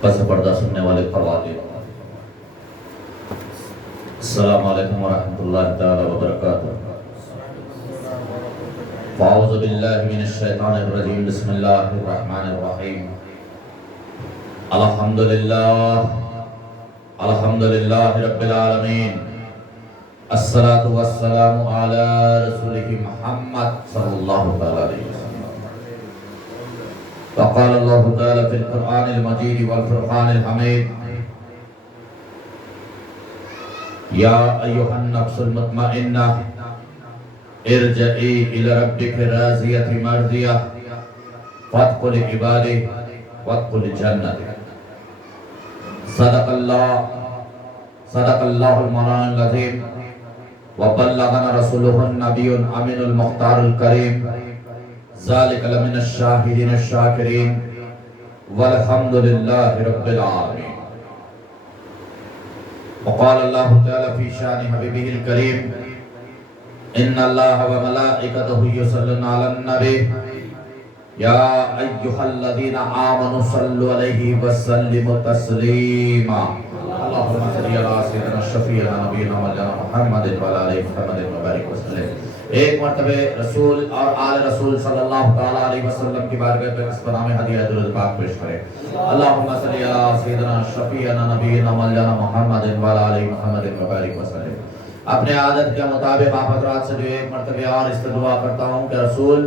پس پردہ سننے والے خواتین، السلام علیکم ورحمۃ اللہ تعالی وبرکاتہ۔ اعوذ باللہ من الشیطان الرجیم، بسم اللہ الرحمن الرحیم۔ الحمدللہ رب العالمین، الصلاة والسلام علی رسولہ محمد صلی اللہ تعالی علیہ وسلم۔ وقال اللہ تعالی فی القرآن المجید والفرقان الحمید، یا ایہا النفس المطمئنہ ارجعی الی ربک راضیۃ مرضیہ فادخلی عبادی وادخلی جنتی۔ صدق اللہ المولانا العظیم وبلغنا رسولہ النبی الامین المختار الکریم، ذالک لمن الشاہدین الشاکرین والحمد للہ رب العالمین۔ وقال اللہ تعالی فی شان حبیبہ الکریم، ان اللہ وملائکتہ یصلون علی النبی یا ایہا الذین آمنوا صلوا علیہ وسلموا تسلیما۔ اللہم صلی علی سیدنا شفیعنا نبینا مولانا محمد وعلی آلہ محمد وبارک وسلم۔ ایک مرتبہ رسول اور آل رسول صلی اللہ تعالی علیہ وسلم کی بارگاہ میں اس پر نام ہدیہ درود پاک پیش کریں۔ اللہم صلی علی سیدنا شفیعنا نبینا مولانا محمد وعلی آلہ محمد وبارک وسلم۔ اپنے عادت کے مطابق آپ حضرات سے جو ایک مرتبہ اور استدعا کرتا ہوں کہ رسول،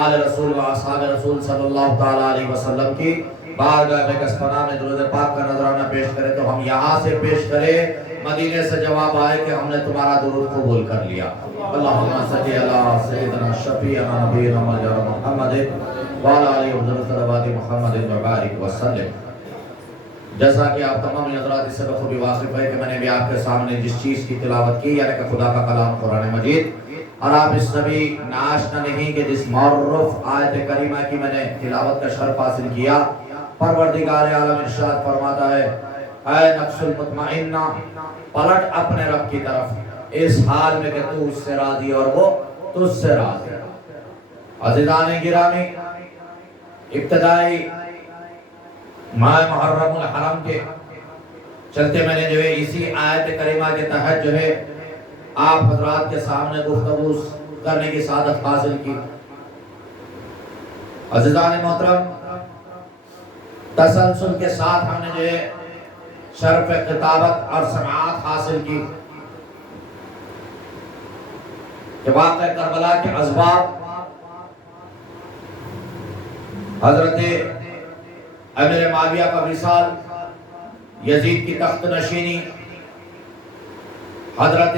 آل رسول و اصحاب رسول صلی اللہ تعالی علیہ وسلم کی بارگاہ میں کسپنا میں درود پاک کا نظرانہ پیش کرے تو ہم یہاں سے پیش کریں، مدینے سے جواب آئے کہ ہم نے تمہارا درود قبول کر لیا۔ اللہم صلی علی سیدنا شفیعنا نبینا مولانا محمد وعلی آلہ وصحبہ محمد وبارک وسلم۔ جیسا کہ آپ تمام حضرات اس سے بخوبی واقف ہے کہ میں نے بھی آپ کے سامنے جس چیز کی تلاوت کی، یعنی کہ خدا کا کلام قرآن مجید، اور آپ اس سے بھی ناشنا نہیں کہ جس معرف آیت کریمہ کی میں نے تلاوت کا شرف حاصل کیا۔ پروردگار عالم ارشاد فرماتا ہے، اے نفس المطمئنہ، پلٹ اپنے رب کی طرف اس حال میں کہ تو اس سے راضی اور وہ تجھ سے راضی۔ عزیزان گرامی، ابتدائی ماہ محرم الحرم کے چلتے میں نے جو ہے اسی آیت کریمہ کے تحت جو ہے آپ حضرات کے سامنے گفتگو کرنے کی سعادت حاصل کی۔ عزیزان محترم، تسلسل کے ساتھ ہم نے جو ہے شرف خطابت اور سماعت حاصل کی کہ واقعہ کربلا کے اسباب، حضرت امیر معاویہ کا وصال، یزید کی تخت نشینی، حضرت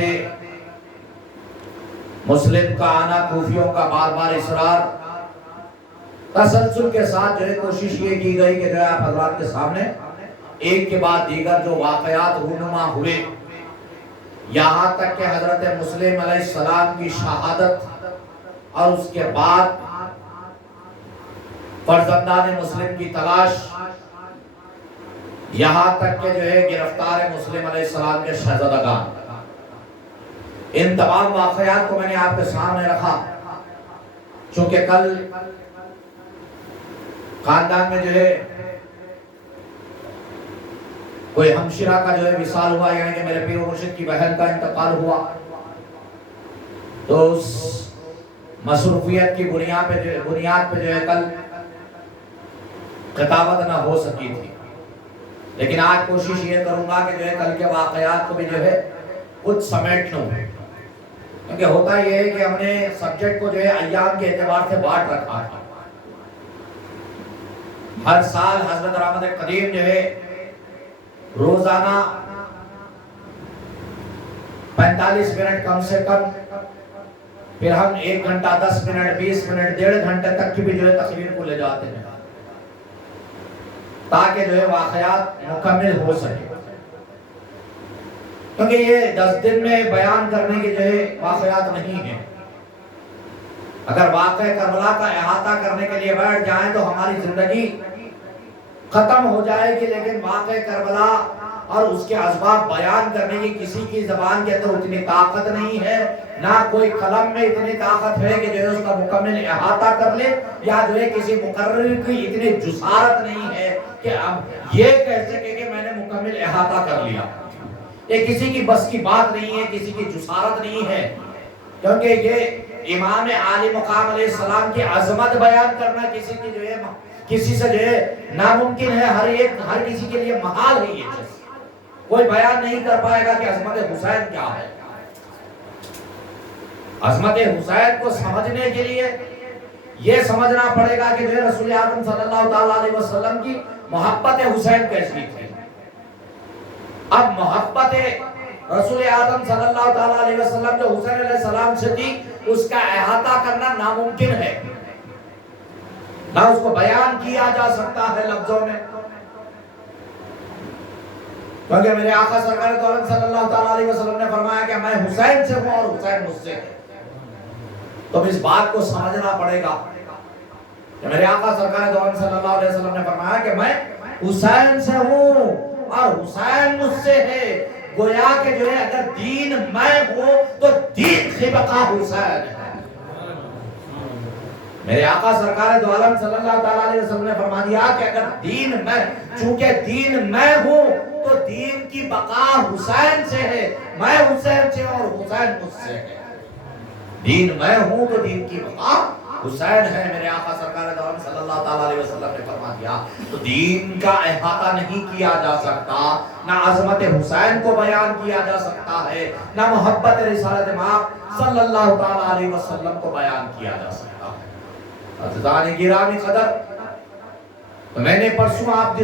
مسلم کا آنا، کوفیوں کا بار بار اصرار، تسلسل کے ساتھ جو ہے کوشش یہ کی گئی کہ جو ہے آپ حضرات کے سامنے ایک کے بعد دیگر جو واقعات رونما ہوئے، یہاں تک کہ حضرت مسلم علیہ السلام کی شہادت اور اس کے بعد فرزندان مسلم کی تلاش، یہاں تک کہ جو ہے گرفتار مسلم علیہ السلام کے شہزادگان، ان تمام واقعات کو میں نے آپ کے سامنے رکھا۔ چونکہ کل خاندان میں جو ہے کوئی ہمشیرہ کا جو ہے وصال ہوا، یعنی کہ میرے پیر و مرشد کی بہن کا انتقال ہوا، تو اس مصروفیت کی بنیاد پہ جو ہے کل خطابت نہ ہو سکی تھی، لیکن آج کوشش یہ کروں گا کہ جو ہے کل کے واقعات کو بھی جو ہے کچھ سمیٹ لوں، کیونکہ ہوتا یہ ہے کہ ہم نے سبجیکٹ کو جو ہے ایام کے اعتبار سے بانٹ رکھا تھا۔ ہر سال حضرت رحمت قدیم جو ہے روزانہ 45 منٹ کم سے کم، پھر ہم 1 گھنٹہ 10 منٹ 20 منٹ 1.5 گھنٹے تک کی بھی جو ہے تقریر کو لے جاتے ہیں تاکہ جو ہے واقعات مکمل ہو سکے، کیونکہ یہ 10 دن میں بیان کرنے کے جو ہے واقعات نہیں ہیں۔ اگر واقعہ کربلا کا احاطہ کرنے کے لیے بیٹھ جائیں تو ہماری زندگی ختم ہو جائے گی، لیکن واقعہ کربلا اور اس کے اسباب بیان کرنے کی کسی کی زبان کے اندر اتنی طاقت نہیں ہے، نہ کوئی قلم میں اتنی طاقت ہے کہ جو ہے اس کا مکمل احاطہ کر لے، یا جو ہے کسی مقرر کی اتنی جسارت نہیں ہے کہ اب یہ کہہ سکے کہ میں نے مکمل احاطہ کر لیا. یہ کسی کی بس کی بات نہیں ہے، کسی کی جسارت نہیں ہے، کیونکہ یہ امام عالی مقام علیہ السلام کی عظمت بیان کرنا کسی کی جو ہے کسی سے جو ہے ناممکن ہے. ہر کسی کے لیے محال ہے. یہ چیز کوئی بیان نہیں کر پائے گا کہ عظمت حسین کیا ہے. عظمت حسین کو سمجھنے کے لیے یہ سمجھنا پڑے گا کہ جو ہے رسول اعظم صلی اللہ تعالیٰ علیہ وسلم کی محبت حسین کیسی تھی. اب محبت رسول اعظم صلی اللہ تعالیٰ علیہ وسلم جو حسین علیہ السلام سے تھی، اس کا احاطہ کرنا ناممکن ہے، نہ اس کو بیان کیا جا سکتا ہے لفظوں میں. کیونکہ میرے آقا سرکار دو عالم صلی اللہ تعالیٰ علیہ وسلم نے فرمایا کہ میں حسین سے ہوں اور حسین مجھ سے ہے. تو اس بات کو سمجھنا پڑے گا کہ میرے آقا سرکار دو عالم صلی اللہ علیہ وسلم نے فرمایا کہ میں حسین سے ہوں اور حسین مجھ سے ہے. گویا کہ جو ہے اگر دین میں ہوں تو دین کی بقا حسین ہے. میرے آقا سرکار دو عالم صلی اللہ تعالیٰ علیہ وسلم نے فرما دیا کہ اگر دین میں، چونکہ دین میں ہوں تو دین کی بقا حسین سے ہے. میں حسین سے اور حسین مجھ سے ہے. دین میں ہوں تو دین کی بقا حسین ہے. میرے آقا سرکار دو عالم صلی اللہ تعالیٰ علیہ وسلم نے فرما دیا. تو دین کا احاطہ نہیں کیا جا سکتا، نہ عظمت حسین کو بیان کیا جا سکتا ہے، نہ محبت رسالت مآب صلی اللہ تعالیٰ علیہ وسلم کو بیان کیا جا سکتا ہے. عزیزان گرامی قدر، تو میں نے پرسوں آپ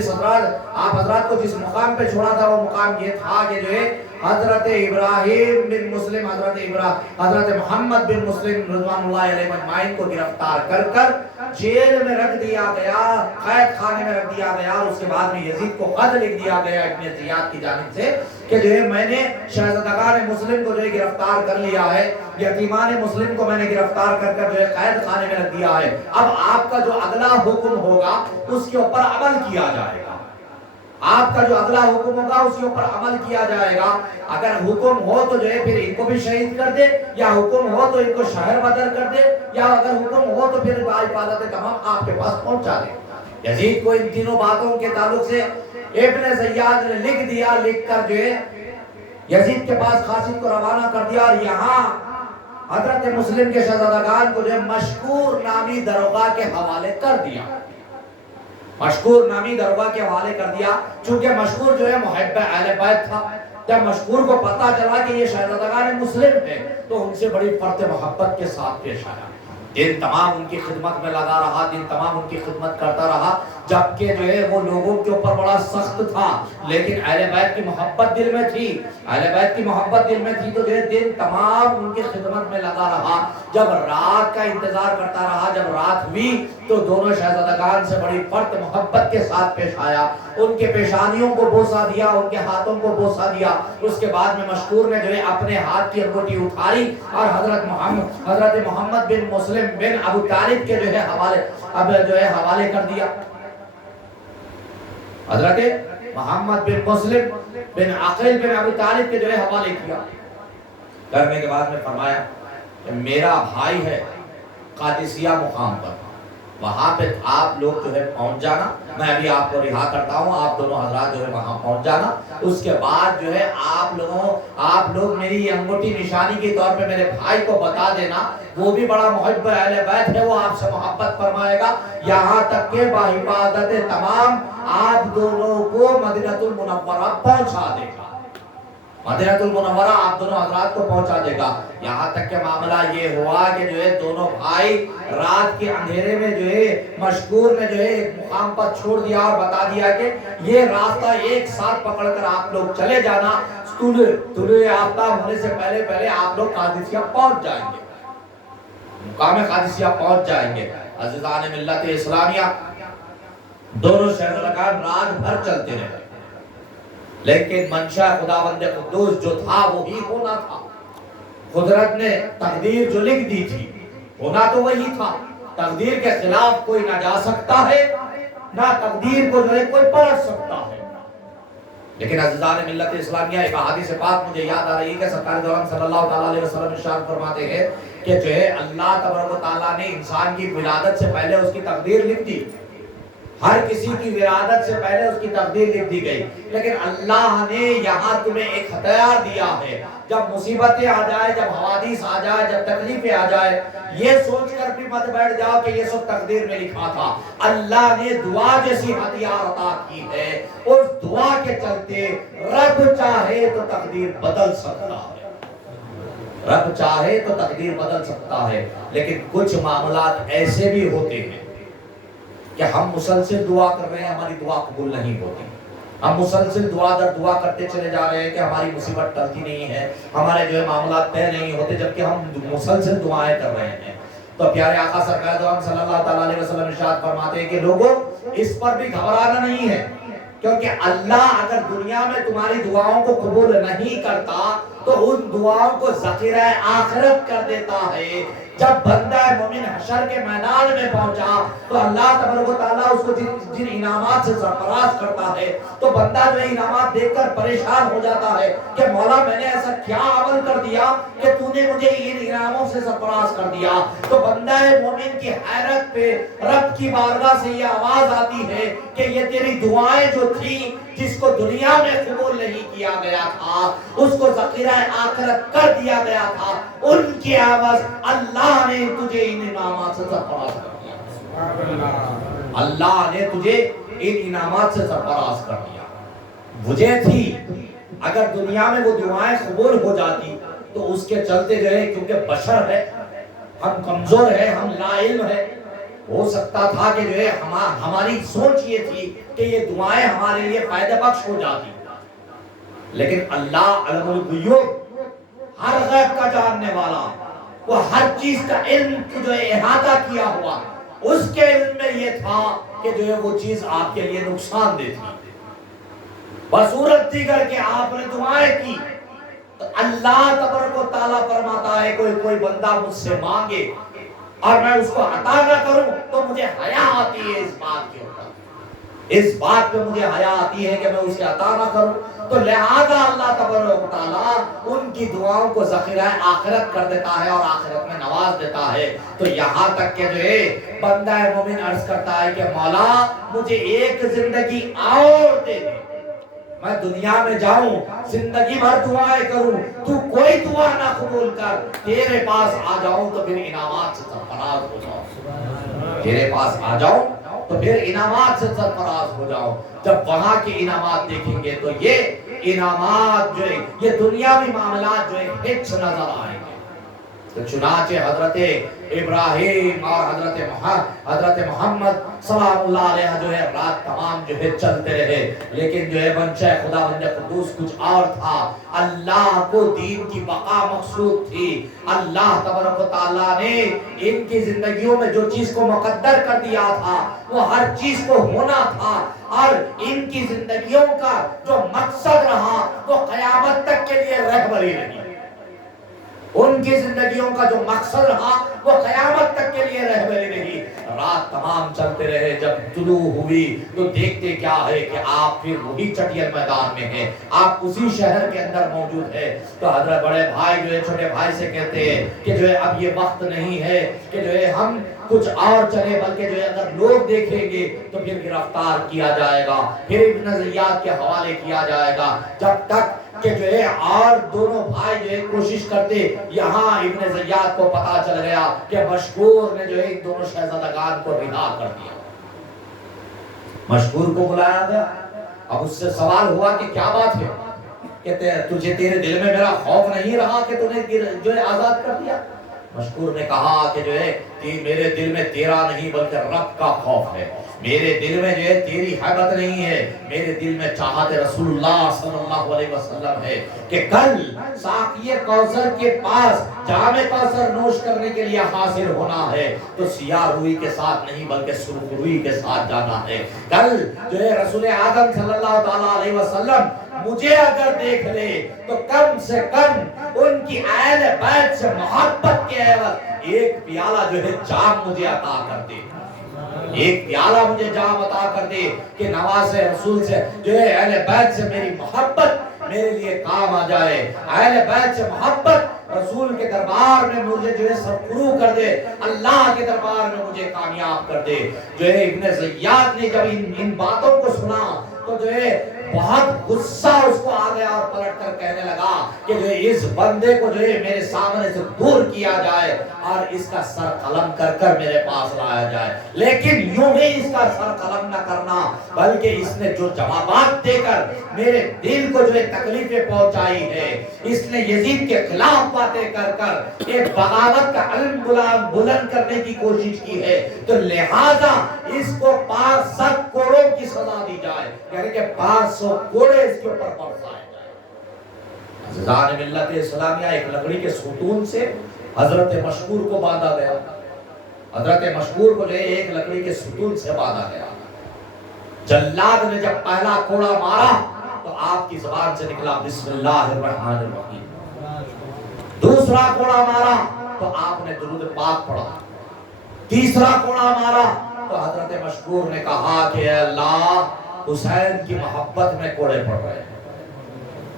حضرات کو جس مقام پہ چھوڑا تھا وہ مقام یہ تھا کہ جو ہے حضرت ابراہیم بن مسلم، حضرت محمد بن مسلم رضوان اللہ علیہ مجمعین کو گرفتار کر جیل میں رکھ دیا گیا، قید خانے میں رکھ دیا گیا. اور اس کے بعد میں یزید کو خط لکھ دیا گیا ابن زیاد کی جانب سے کہ جو ہے میں نے شہزادگان مسلم کو جو ہے گرفتار کر لیا ہے، یتیمان مسلم کو میں نے گرفتار کر جو ہے قید خانے میں رکھ دیا ہے. اب آپ کا جو اگلا حکم ہوگا اس کے اوپر عمل کیا جائے گا. آپ کا جو اگلا حکم ہوگا اس کے اوپر عمل کیا جائے گا. اگر حکم ہو تو جو ہے پھر ان کو بھی شہید کر دے، یا حکم ہو تو ان کو شہر بدر کر دے، یا اگر حکم ہو تو پھر حفاظت تمام آپ کے پاس پہنچا دے. یزید کو ان تینوں باتوں کے تعلق سے ابن زیاد نے لکھ دیا. لکھ کر جو ہے یزید کے پاس قاصد کو روانہ کر دیا، اور یہاں حضرت مسلم کے شہزادگان کو جو ہے مشکور نامی داروغہ کے حوالے کر دیا. مشکور نامی داروغہ کے حوالے کر دیا. چونکہ مشکور جو ہے محب اہل بیت تھا. جب مشکور کو پتا چلا کہ یہ شہزادگان مسلم ہے تو ان سے بڑی فرط محبت کے ساتھ پیش آیا. دن تمام ان کی خدمت میں لگا رہا، دن تمام ان کی خدمت کرتا رہا، جبکہ جو ہے وہ لوگوں کے اوپر بڑا سخت تھا، لیکن اہل بیت کی محبت دل میں تھی. اہل بیت کی محبت دل میں تھی تو جو ہے دن تمام ان کی خدمت میں لگا رہا. جب رات کا انتظار کرتا رہا، جب رات ہوئی تو دونوں شہزادگان سے بڑی فرط محبت کے ساتھ پیش آیا. ان کے پیشانیوں کو بوسہ دیا، ان کے ہاتھوں کو بوسہ دیا. اس کے بعد میں مشکور نے جو ہے اپنے ہاتھ کی انگوٹھی اٹھاری اور حضرت محمد بن مسلم بن ابو طالب کے جو ہے حوالے کر دیا. حضرت محمد بن مسلم بن عقیل بن ابو طالب کے جو ہے حوالے کیا. کرنے کے بعد میں فرمایا کہ میرا بھائی ہے قادسیہ مقام پر، وہاں پہ آپ لوگ جو ہے پہنچ جانا. میں ابھی آپ کو رہا کرتا ہوں، آپ دونوں حضرات جو ہے وہاں پہنچ جانا. اس کے بعد جو ہے آپ لوگ میری یہ انگوٹھی نشانی کے طور پہ میرے بھائی کو بتا دینا. وہ بھی بڑا محب اہل بیت ہے، وہ آپ سے محبت فرمائے گا، یہاں تک کہ بحفاظت تمام آپ دونوں کو مدینہ المنورہ پہنچا دے گا. مدینہ المنورہ آپ دونوں حضرات کو پہنچا دے گا. یہاں تک کہ معاملہ یہ ہوا کہ جو ہے دونوں بھائی رات کے اندھیرے میں جو ہے مشکور نے جو ہے ایک مقام پر چھوڑ دیا اور بتا دیا کہ یہ راستہ ایک ساتھ پکڑ کر آپ لوگ چلے جانا. طلوع آفتاب ہونے سے پہلے آپ لوگ قادسیہ پہنچ جائیں گے، مقام قادسیہ پہنچ جائیں گے. عزیزان ملت اسلامیہ، دونوں شہزادگان رات بھر چلتے رہے، لیکن منشا خداوند قدوس جو تھا وہی ہونا تھا. قدرت نے تقدیر جو لکھ دی تھی ہونا تو وہی تھا. تقدیر کے خلاف کوئی نہ جا سکتا ہے، نہ تقدیر کو جو ہے کوئی پلٹ سکتا ہے. لیکن عزیزان ملت اسلامیہ، ایک حدیث پاک مجھے یاد آ رہی ہے کہ سرکار دو عالم صلی اللہ تعالیٰ علیہ وسلم ارشاد فرماتے ہیں کہ جو ہے اللہ تبارک و تعالیٰ نے انسان کی ولادت سے پہلے اس کی تقدیر لکھ دی. ہر کسی کی ولادت سے پہلے اس کی تقدیر لکھ دی گئی، لیکن اللہ نے یہاں تمہیں ایک ہتھیار دیا ہے، جب مصیبتیں آ جائے، جب حوادث آ جائے، جب تکلیفیں آ جائے، یہ سوچ کر بھی مت بیٹھ جاؤ کہ یہ سب تقدیر میں لکھا تھا۔ اللہ نے دعا جیسی ہتھیار عطا کی ہے، اس دعا کے چلتے رب چاہے تو تقدیر بدل سکتا ہے، رب چاہے تو تقدیر بدل سکتا ہے۔ لیکن کچھ معاملات ایسے بھی ہوتے ہیں کہ ہم مسلسل دعا کر رہے ہیں، ہماری دعا قبول نہیں ہوتی، ہم مسلسل دعا در دعا کرتے چلے جا رہے ہیں کہ ہماری مصیبت ٹلتی نہیں ہے، ہمارے جو ہے معاملات طے نہیں ہوتے، جبکہ ہم مسلسل دعائیں کر رہے ہیں۔ تو پیارے آقا سرکار دو عالم صلی اللہ تعالیٰ علیہ وسلم ارشاد فرماتے ہیں کہ لوگوں اس پر بھی گھبرانا نہیں ہے، کیونکہ اللہ اگر دنیا میں تمہاری دعاؤں کو قبول نہیں کرتا تو ان دعاؤں کو ذخیرہ آخرت کر دیتا ہے۔ جب بندہ مومن حشر کے میدان میں پہنچا تو اللہ تبارک و تعالیٰ اس کو جن انعامات سے سرفراز کرتا ہے تو بندہ جو انعامات دیکھ کر پریشان ہو جاتا ہے کہ مولا میں نے ایسا کیا عمل کر دیا کہ تو نے مجھے ان انعاموں سے سرفراز کر دیا۔ تو بندہ مومن کی حیرت پہ رب کی بارگاہ سے یہ آواز آتی ہے کہ یہ تیری دعائیں جو تھی جس کو دنیا میں قبول نہیں کیا گیا تھا، اس کو ذخیرہ آخرت کر دیا گیا تھا، ان کی آواز اللہ نے تجھے ان انعامات سے سرفراز کر دیا، اللہ نے تجھے ان انعامات سے سرفراز کر دیا۔ وجہ تھی اگر دنیا میں وہ دعائیں قبول ہو جاتی تو اس کے چلتے جو ہے، کیونکہ بشر ہے، ہم کمزور ہیں، ہم لا علم ہیں، ہو سکتا تھا کہ جو ہے ہماری سوچ یہ تھی کہ یہ دعائیں ہمارے لیے فائدہ بخش ہو جاتی، لیکن اللہ علم الغیوب، ہر غیب کا جاننے والا، وہ ہر چیز کا علم جو ہے احاطہ کیا ہوا، اس کے علم میں یہ تھا کہ جو ہے وہ چیز آپ کے لیے نقصان دہ تھی۔ بصورت دیگر کہ آپ نے دعائیں کی تو اللہ تبارک و تعالیٰ فرماتا ہے کوئی بندہ مجھ سے مانگے اور میں اس کو عطا نہ کروں تو مجھے حیا آتی ہے اس بات کے اوپر، اس بات پہ مجھے حیا آتی ہے کہ میں اسے عطا نہ کروں۔ تو لہذا اللہ تبارک و تعالیٰ ان کی دعاؤں کو ذخیرہ آخرت کر دیتا ہے اور آخرت میں نواز دیتا ہے۔ تو یہاں تک کہ جو ہے بندہ مومن عرض کرتا ہے کہ مولا مجھے ایک زندگی اور دے دے، میں دنیا میں جاؤں، زندگی بھر دعائیں کروں، تو کوئی دعا نہ قبول کر، تیرے پاس آ جاؤں تو پھر انعامات سے سرفراز ہو جاؤں، تیرے پاس آ جاؤں تو پھر انعامات سے سرفراز ہو جاؤ۔ جب وہاں کے انعامات دیکھیں گے تو یہ انعامات جو ہے، یہ دنیاوی معاملات جو ہے ہچ نظر آئیں گے۔ تو چنانچہ حضرت ابراہیم اور حضرت محمد سلام اللہ علیہ جو ہے رات تمام جو ہے چلتے رہے، لیکن جو ہے بنچہ خدا بند قدوس کچھ اور تھا۔ اللہ کو دین کی بقا مقصود تھی، اللہ تبارک و تعالیٰ نے ان کی زندگیوں میں جو چیز کو مقدر کر دیا تھا وہ ہر چیز کو ہونا تھا، اور ان کی زندگیوں کا جو مقصد رہا وہ قیامت تک کے لیے رہبری رہی، ان کی زندگیوں کا جو مقصد رہا وہ قیامت تک کے لیے رہبری رہی۔ رات تمام چلتے رہے، جب طلوع ہوئی تو دیکھتے کیا ہے کہ آپ پھر وہی چٹیل میدان میں ہیں، آپ اسی شہر کے اندر موجود ہے۔ تو حضرت بڑے بھائی جو ہے چھوٹے بھائی سے کہتے ہیں کہ جو ہے اب یہ وقت نہیں ہے کہ جو ہے ہم کچھ اور چلے، بلکہ جو ہے اگر لوگ دیکھیں گے تو پھر گرفتار کیا جائے گا، پھر ابن زیاد کے حوالے کیا جائے گا۔ جب تک کہ جو ہے اور دونوں بھائی جو ہے کوشش کرتے، یہاں ابن زیاد کو پتا چل گیا کہ مشکور نے جو ہے ان دونوں شہزادگان کو رہا کر دیا۔ مشکور کو بلایا گیا، اب اس سے سوال ہوا کہ کیا بات ہے، کہ تجھے تیرے دل میں میرا خوف نہیں رہا کہ تُونے جو ہے آزاد کر دیا؟ مشکور نے کہا کہ جو ہے میرے دل میں تیرا نہیں بلکہ رب کا خوف ہے، میرے دل میں جو ہے تیری حیبت نہیں ہے، میرے دل میں چاہت رسول اللہ صلی اللہ علیہ وسلم ہے کہ کل ساقی کوثر کے پاس جام کوثر نوش کرنے کے لیے حاضر ہونا ہے تو سیاہ روئی کے ساتھ نہیں بلکہ سرخ روئی کے ساتھ جانا ہے۔ کل جو ہے رسول اعظم صلی اللہ تعالیٰ علیہ وسلم مجھے اگر دیکھ لے تو کم سے کم ان کی اہل بیت سے محبت کے عوض ایک پیالہ جو ہے جام مجھے عطا کر دے، ایک پیالہ مجھے جام عطا کر دے کہ نواز رسول سے جو ہے اہل بیت سے میری محبت میرے لیے کام آ جائے، اہل بیت سے محبت رسول کے دربار میں مجھے جو ہے سرفروغ کر دے، اللہ کے دربار میں مجھے کامیاب کر دے۔ جو ہے ابن زیاد نے جب ان باتوں کو سنا تو جو ہے بہت غصہ اس کو آ گیا اور پلٹ کر کہنے لگا کہ جو اس بندے کو جو ہے میرے سامنے سے دور کیا جائے اور اس کا سر قلم کر کر میرے پاس لایا جائے۔ لیکن یوں ہی اس کا سر قلم نہ کرنا، بلکہ اس نے جو جوابات دے کر میرے دل کو جو ہے تکلیفیں پہنچائی ہے، اس نے یزید کے خلاف باتیں کر کر ایک بغاوت کا علم بلند کرنے کی کوشش کی ہے، تو لہذا اس کو 500 کوڑوں کی سزا دی جائے، یعنی کہ 500 کوڑے اس کے اوپر برسائے جائے۔ عزیزان ملت اسلامیہ، ایک لکڑی کے ستون سے حضرت مشکور کو باندھا گیا، حضرت مشکور کو ایک لکڑی کے ستون سے باندھا گیا۔ جلاد نے جب پہلا کوڑا مارا تو آپ کی زبان سے نکلا بسم اللہ الرحمن الرحیم۔ دوسرا کوڑا مارا تو آپ نے درود پاک پڑھا۔ تیسرا کوڑا مارا تو حضرت مشکور نے کہا کہ اے اللہ، حسین کی محبت میں کوڑے پڑ رہے ہیں۔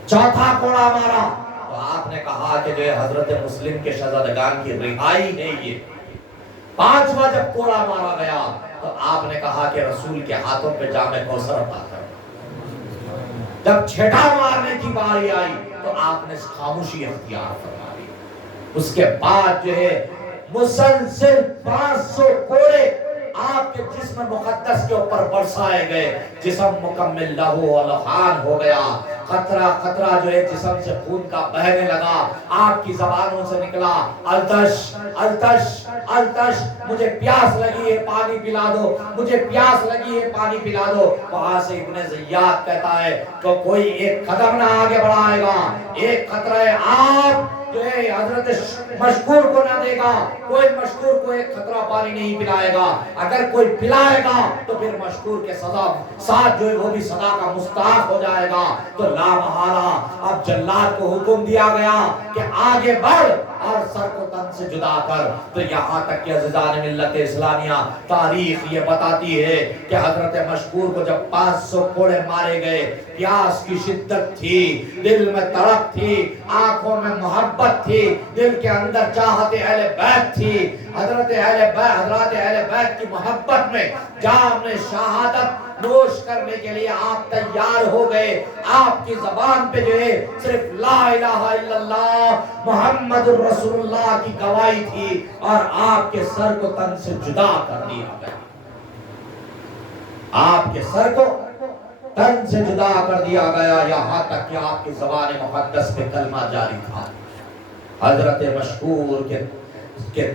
چوتھا کوڑا مارا تو آپ نے کہا کہ جو حضرت مسلم کے شہزادگان کی رہائی ہے یہ۔ پانچواں جب کوڑا مارا گیا تو آپ نے کہا کہ رسول کے ہاتھوں پہ جام کوثر عطا کر۔ جب چھٹا مارنے کی باری آئی تو آپ نے خاموشی اختیار فرمائی۔ اس کے بعد جو ہے مسلسل 500 کوڑے آپ کے جسم مقدس کے اوپر برسائے گئے، جسم مکمل لہو و لہان ہو گیا، قطرہ قطرہ جو ہے جسم سے خون کا بہنے لگا۔ آپ کی زبانوں سے نکلا التش التش التش، مجھے پیاس لگی ہے پانی پلا دو، مجھے پیاس لگی ہے پانی پلا دو۔ وہاں سے ابن زیاد کہتا ہے کہ کوئی ایک قدم نہ آگے بڑھائے گا، ایک قطرہ آپ جو ہے حضرت مشکور کو نہ دے گا، کوئی مشکور کو ایک قطرہ پانی نہیں پلائے گا، اگر کوئی پلائے گا تو پھر مشکور کے سزا ساتھ جو ہے وہ بھی سزا کا مستحق ہو جائے گا۔ تو لا محالہ اب جلاد کو حکم دیا گیا کہ آگے بڑھ اور سر کو تن سے جدا کر۔ تو یہاں تک کہ عزیزان ملت اسلامیہ، تاریخ یہ بتاتی ہے کہ حضرت مشکور کو جب 500 کوڑے مارے گئے، پیاس کی شدت تھی، دل میں تڑپ تھی، آنکھوں میں محبت تھی، دل کے اندر چاہت اہل بیت تھی، حضرت اہل بیت کی محبت میں جام شہادت نوش کرنے کے لیے آپ تیار ہو گئے۔ آپ کی زبان پہ جو ہے صرف لا الہ الا اللہ محمد الرسول اللہ کی گواہی تھی، اور آپ کے سر کو تن سے جدا کر دیا گیا، آپ کے سر کو تن سے جدا کر دیا گیا، یہاں تک کہ آپ کی زبان مقدس پہ کلمہ جاری تھا۔ حضرت مشکور کے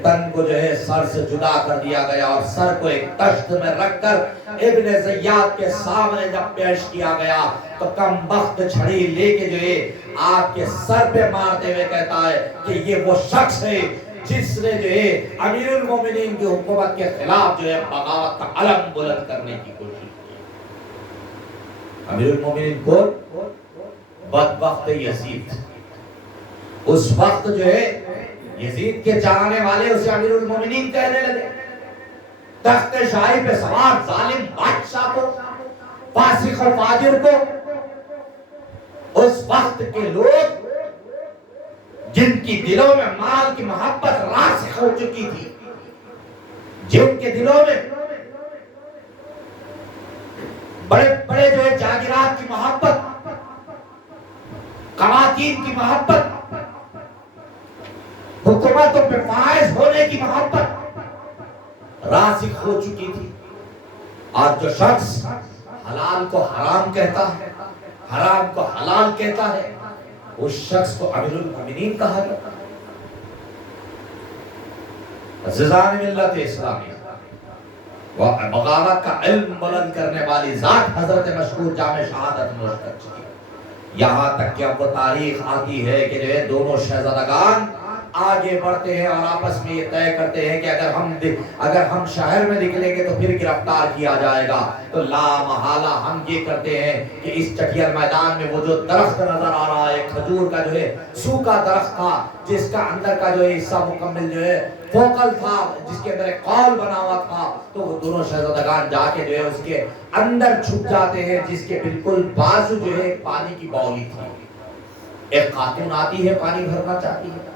تن کو جو ہے سر سے جدا کر دیا گیا، اور سر کو ایک تشت میں رکھ کر ابن زیاد کے سامنے جب پیش کیا گیا تو کم بخت چھڑی لے کے جو ہے آپ کے سر پہ مارتے ہوئے کہتا ہے کہ یہ وہ شخص ہے جس نے جو ہے امیر المومنین کی حکومت کے خلاف جو ہے بغاوت کا علم بلند کرنے کی کوشش کی۔ امیر المومنین کو بدبخت یزید، اس وقت جو ہے یزید کے چاہنے والے اسے امیر المومنین کہنے لگے، تخت شاہی پہ سوار ظالم بادشاہ کو، فاسق و فاجر کو۔ اس وقت کے لوگ جن کی دلوں میں مال کی محبت راسخ ہو چکی تھی، جن کے دلوں میں بڑے بڑے جو ہے جاگیرات کی محبت، خواتین کی محبت، حکومتوں پہ فائز ہونے کی محبت راسخ ہو چکی تھی، اور جو شخص حلال کو حرام کہتا ہے، حرام کو حلال کہتا ہے، اس شخص کو امیر المومنین کہا جاتا ہے۔ عزیزان ملت اسلامیہ، وہ بغاوت کا علم بلند کرنے والی ذات حضرت مشکور جام شہادت نوش کر چکی۔ یہاں تک کہ اب وہ تاریخ آتی ہے کہ جو ہے دونوں شہزادگان آگے بڑھتے ہیں اور آپس میں یہ طے کرتے ہیں کہ اگر ہم شہر میں نکلیں گے تو پھر گرفتار کیا جائے گا، تو لا محالہ ہم یہ کرتے ہیں کہ اس چٹیر میدان میں وہ جو درخت نظر آ رہا ہے، کھجور کا جو ہے سوکھا درخت تھا، جس کا اندر کا جو ہے حصہ مکمل جو ہے فوکل تھا، جس کے اندر ایک قول بنا ہوا تھا، تو وہ دونوں شہزادگان جا کے جو ہے اس کے اندر چھپ جاتے ہیں، جس کے بالکل بازو جو ہے پانی کی باولی تھی۔ ایک خاتون آتی ہے، پانی بھرنا چاہتی ہے،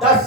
10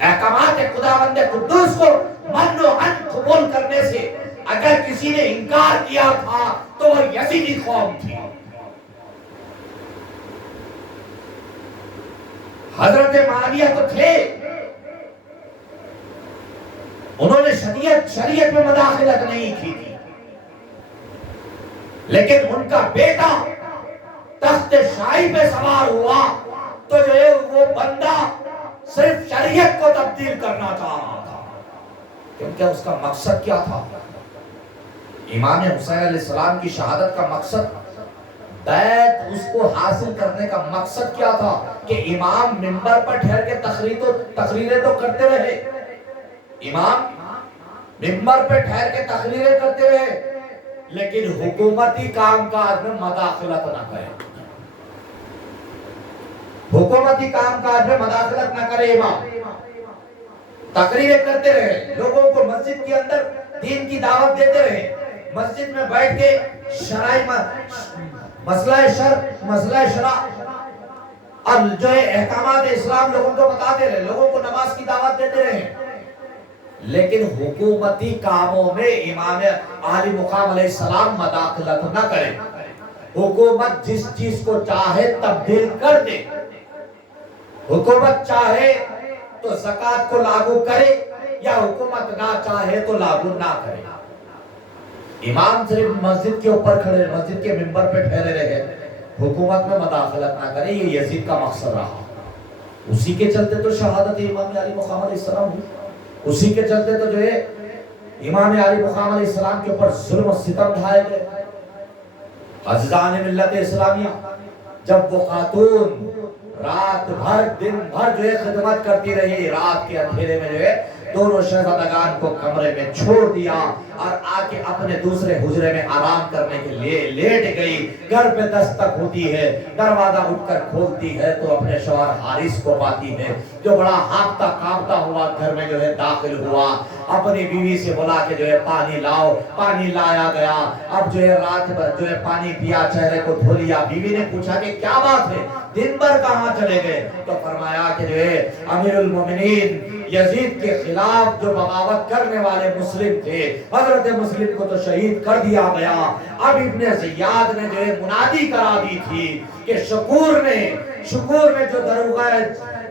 احکامات خداوند قدوس کو من و عن قبول کرنے سے اگر کسی نے انکار کیا تھا تو وہ یزیدی قوم تھی. حضرت معاویہ تو تھے، انہوں نے شریعت میں مداخلت نہیں کی تھی، لیکن ان کا بیٹا تخت شاہی پہ سوار ہوا تو جو ہے وہ بندہ صرف شریعت کو تبدیل کرنا چاہ رہا تھا. کیونکہ اس کا مقصد کیا تھا؟ امام حسین علیہ السلام کی شہادت کا مقصد، بیعت اس کو حاصل کرنے کا مقصد کیا تھا؟ کہ امام منبر پر ٹھہر کے تقریریں تو کرتے رہے، امام منبر پہ ٹھہر کے تقریریں کرتے رہے، لیکن حکومتی کام کاج میں مداخلت نہ کرے، حکومتی کام کاج میں مداخلت نہ کرے. امام تقریریں کرتے رہے، لوگوں کو مسجد کے اندر دین کی دعوت دیتے رہے، مسجد میں بیٹھ کے مسئلہ شرع اور جو احکامات اسلام لوگوں کو بتاتے رہے، لوگوں کو نماز کی دعوت دیتے رہے. لیکن حکومتی کاموں میں امام عالی مقام علیہ السلام مداخلت نہ کرے. حکومت جس چیز کو چاہے تبدیل کر دے، حکومت چاہے تو زکوٰۃ کو لاگو کرے یا حکومت نہ چاہے تو لاگو نہ کرے. امام صرف مسجد کے اوپر کھڑے، مسجد کے منبر پہ ٹھہرے رہے، حکومت میں مداخلت نہ کرے. یہ یزید کا مقصد رہا. اسی کے چلتے تو شہادت امام علی مقام علیہ السلام ہوئی، اسی کے چلتے تو جو ہے امام علی مقام علیہ السلام کے اوپر ظلم و ستم ڈھائے گئے. عزیزان ملت اسلامیہ، جب وہ خاتون رات بھر دن بھر جو ہے خدمت کرتی رہی، رات کے اندھیرے میں جو ہے دونوں شہزادگان کو کمرے میں چھوڑ دیا اور آ کے اپنے دوسرے حجرے میں آرام کرنے کے لیے لیٹ گئی. گھر پہ دستک ہوتی ہے، دروازہ اٹھ کر کھولتی ہے تو اپنے شوہر حارث کو پاتی ہے، جو بڑا ہانپتا کانپتا ہوا گھر میں جو ہے داخل ہوا. اپنی بیوی سے بولا کہ جو ہے پانی لاؤ، پانی لایا گیا. اب جو ہے رات بھر جو ہے پانی پیا، چہرے کو دھو لیا. بیوی نے پوچھا کہ کیا بات ہے، دن بھر کہاں چلے گئے؟ تو فرمایا کہ جو ہے امیر المومنین یزید کے خلاف جو بغاوت کرنے والے مسلم تھے، حضرت مسلم کو تو شہید کر دیا گیا. اب ابن زیاد نے جو ہے منادی کرا دی تھی کہ شکور نے جو دروغہ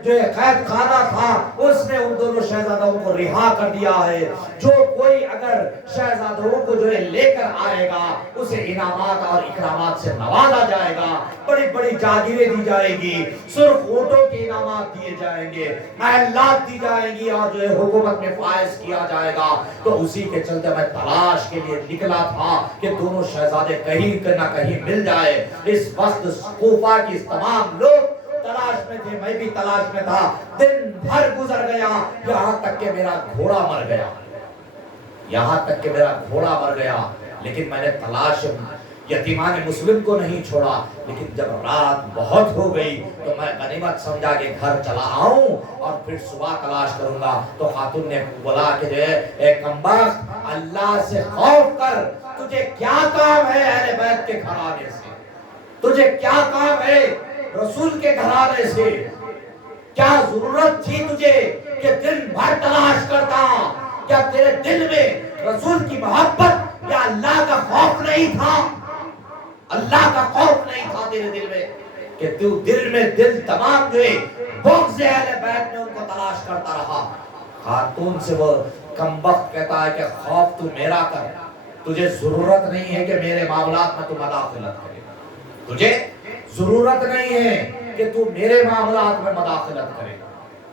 جو قید خانہ تھا اس نے ان دونوں شہزادوں کو رہا کر دیا ہے. جو کوئی اگر شہزادوں کو جو ہے لے کر آئے گا اسے انعامات اور اکرامات سے نوازا جائے گا، بڑی بڑی جاگیریں دی جائے گی، سرخ اونٹوں کے انعامات دیے جائیں گے، محلات دی جائیں گی اور جو ہے حکومت میں فائز کیا جائے گا. تو اسی کے چلتے میں تلاش کے لیے نکلا تھا کہ دونوں شہزادے کہیں نہ کہیں مل جائے. اس وقت کوفہ کی تمام لوگ تلاش میں تھے، میں بھی تلاش میں تھا. دن بھر گزر گیا، یہاں تک کہ میرا گھوڑا مر گیا، لیکن میں نے تلاش یتیمان مسلم کو نہیں چھوڑا. لیکن جب رات بہت ہو گئی تو میں غنیمت سمجھا کہ گھر چلا آؤں اور پھر صبح تلاش کروں گا. تو خاتون نے بولا کہ جو ہے اے کمبخت، اللہ سے خوف کر، تجھے کیا کام ہے اہل بیت کے گھرانے سے، تجھے کیا کام ہے رسول کے گھرانے سے، کیا ضرورت تھی تجھے کہ دن بھر تلاش کرتا؟ کیا تیرے دل میں رسول کی محبت یا اللہ کا خوف نہیں تھا؟ اللہ کا خوف نہیں تھا تیرے دل میں کہ تو دل تمام جو بغض اہل بیت میں ان کو تلاش کرتا رہا. خاتون سے وہ کمبخت کہتا ہے کہ خوف تو میرا کر، تجھے ضرورت نہیں ہے کہ میرے معاملات میں تو مداخلت کرے، تجھے ضرورت نہیں ہے کہ تو میرے معاملات میں مداخلت کرے.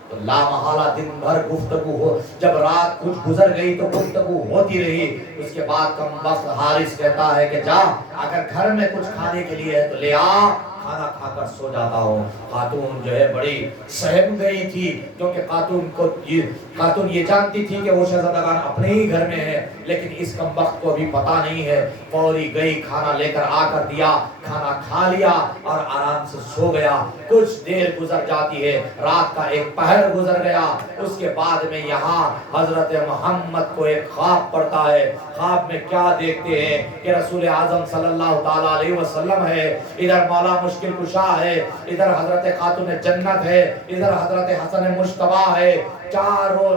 تو لا محالہ دن بھر گفتگو ہو، جب رات کچھ گزر گئی تو گفتگو ہوتی رہی. اس کے بعد کمبخت حارث کہتا ہے کہ جا، اگر گھر میں کچھ کھانے کے لیے ہے تو لے آ، کھانا کھا کر سو جاتا ہوں. خاتون جو ہے بڑی سہم گئی تھی، کیونکہ خاتون یہ جانتی تھی کہ وہ شہزادگان اپنے ہی گھر میں ہے، لیکن اس کمبخت کو بھی پتا نہیں ہے. فوری گئی، کھانا لے کر آ کر دیا، کھانا کھا لیا اور آرام سے سو گیا. کچھ دیر گزر جاتی ہے، رات کا ایک پہر گزر گیا. اس کے بعد میں یہاں حضرت محمد کو ایک خواب پڑتا ہے. خواب میں کیا دیکھتے ہیں کہ رسول اعظم صلی اللہ تعالی علیہ وسلم ہے، ادھر مولا مشکل کشا ہے، ادھر حضرت خاتون جنت ہے، ادھر حضرت حسن مجتبی ہے. چاروں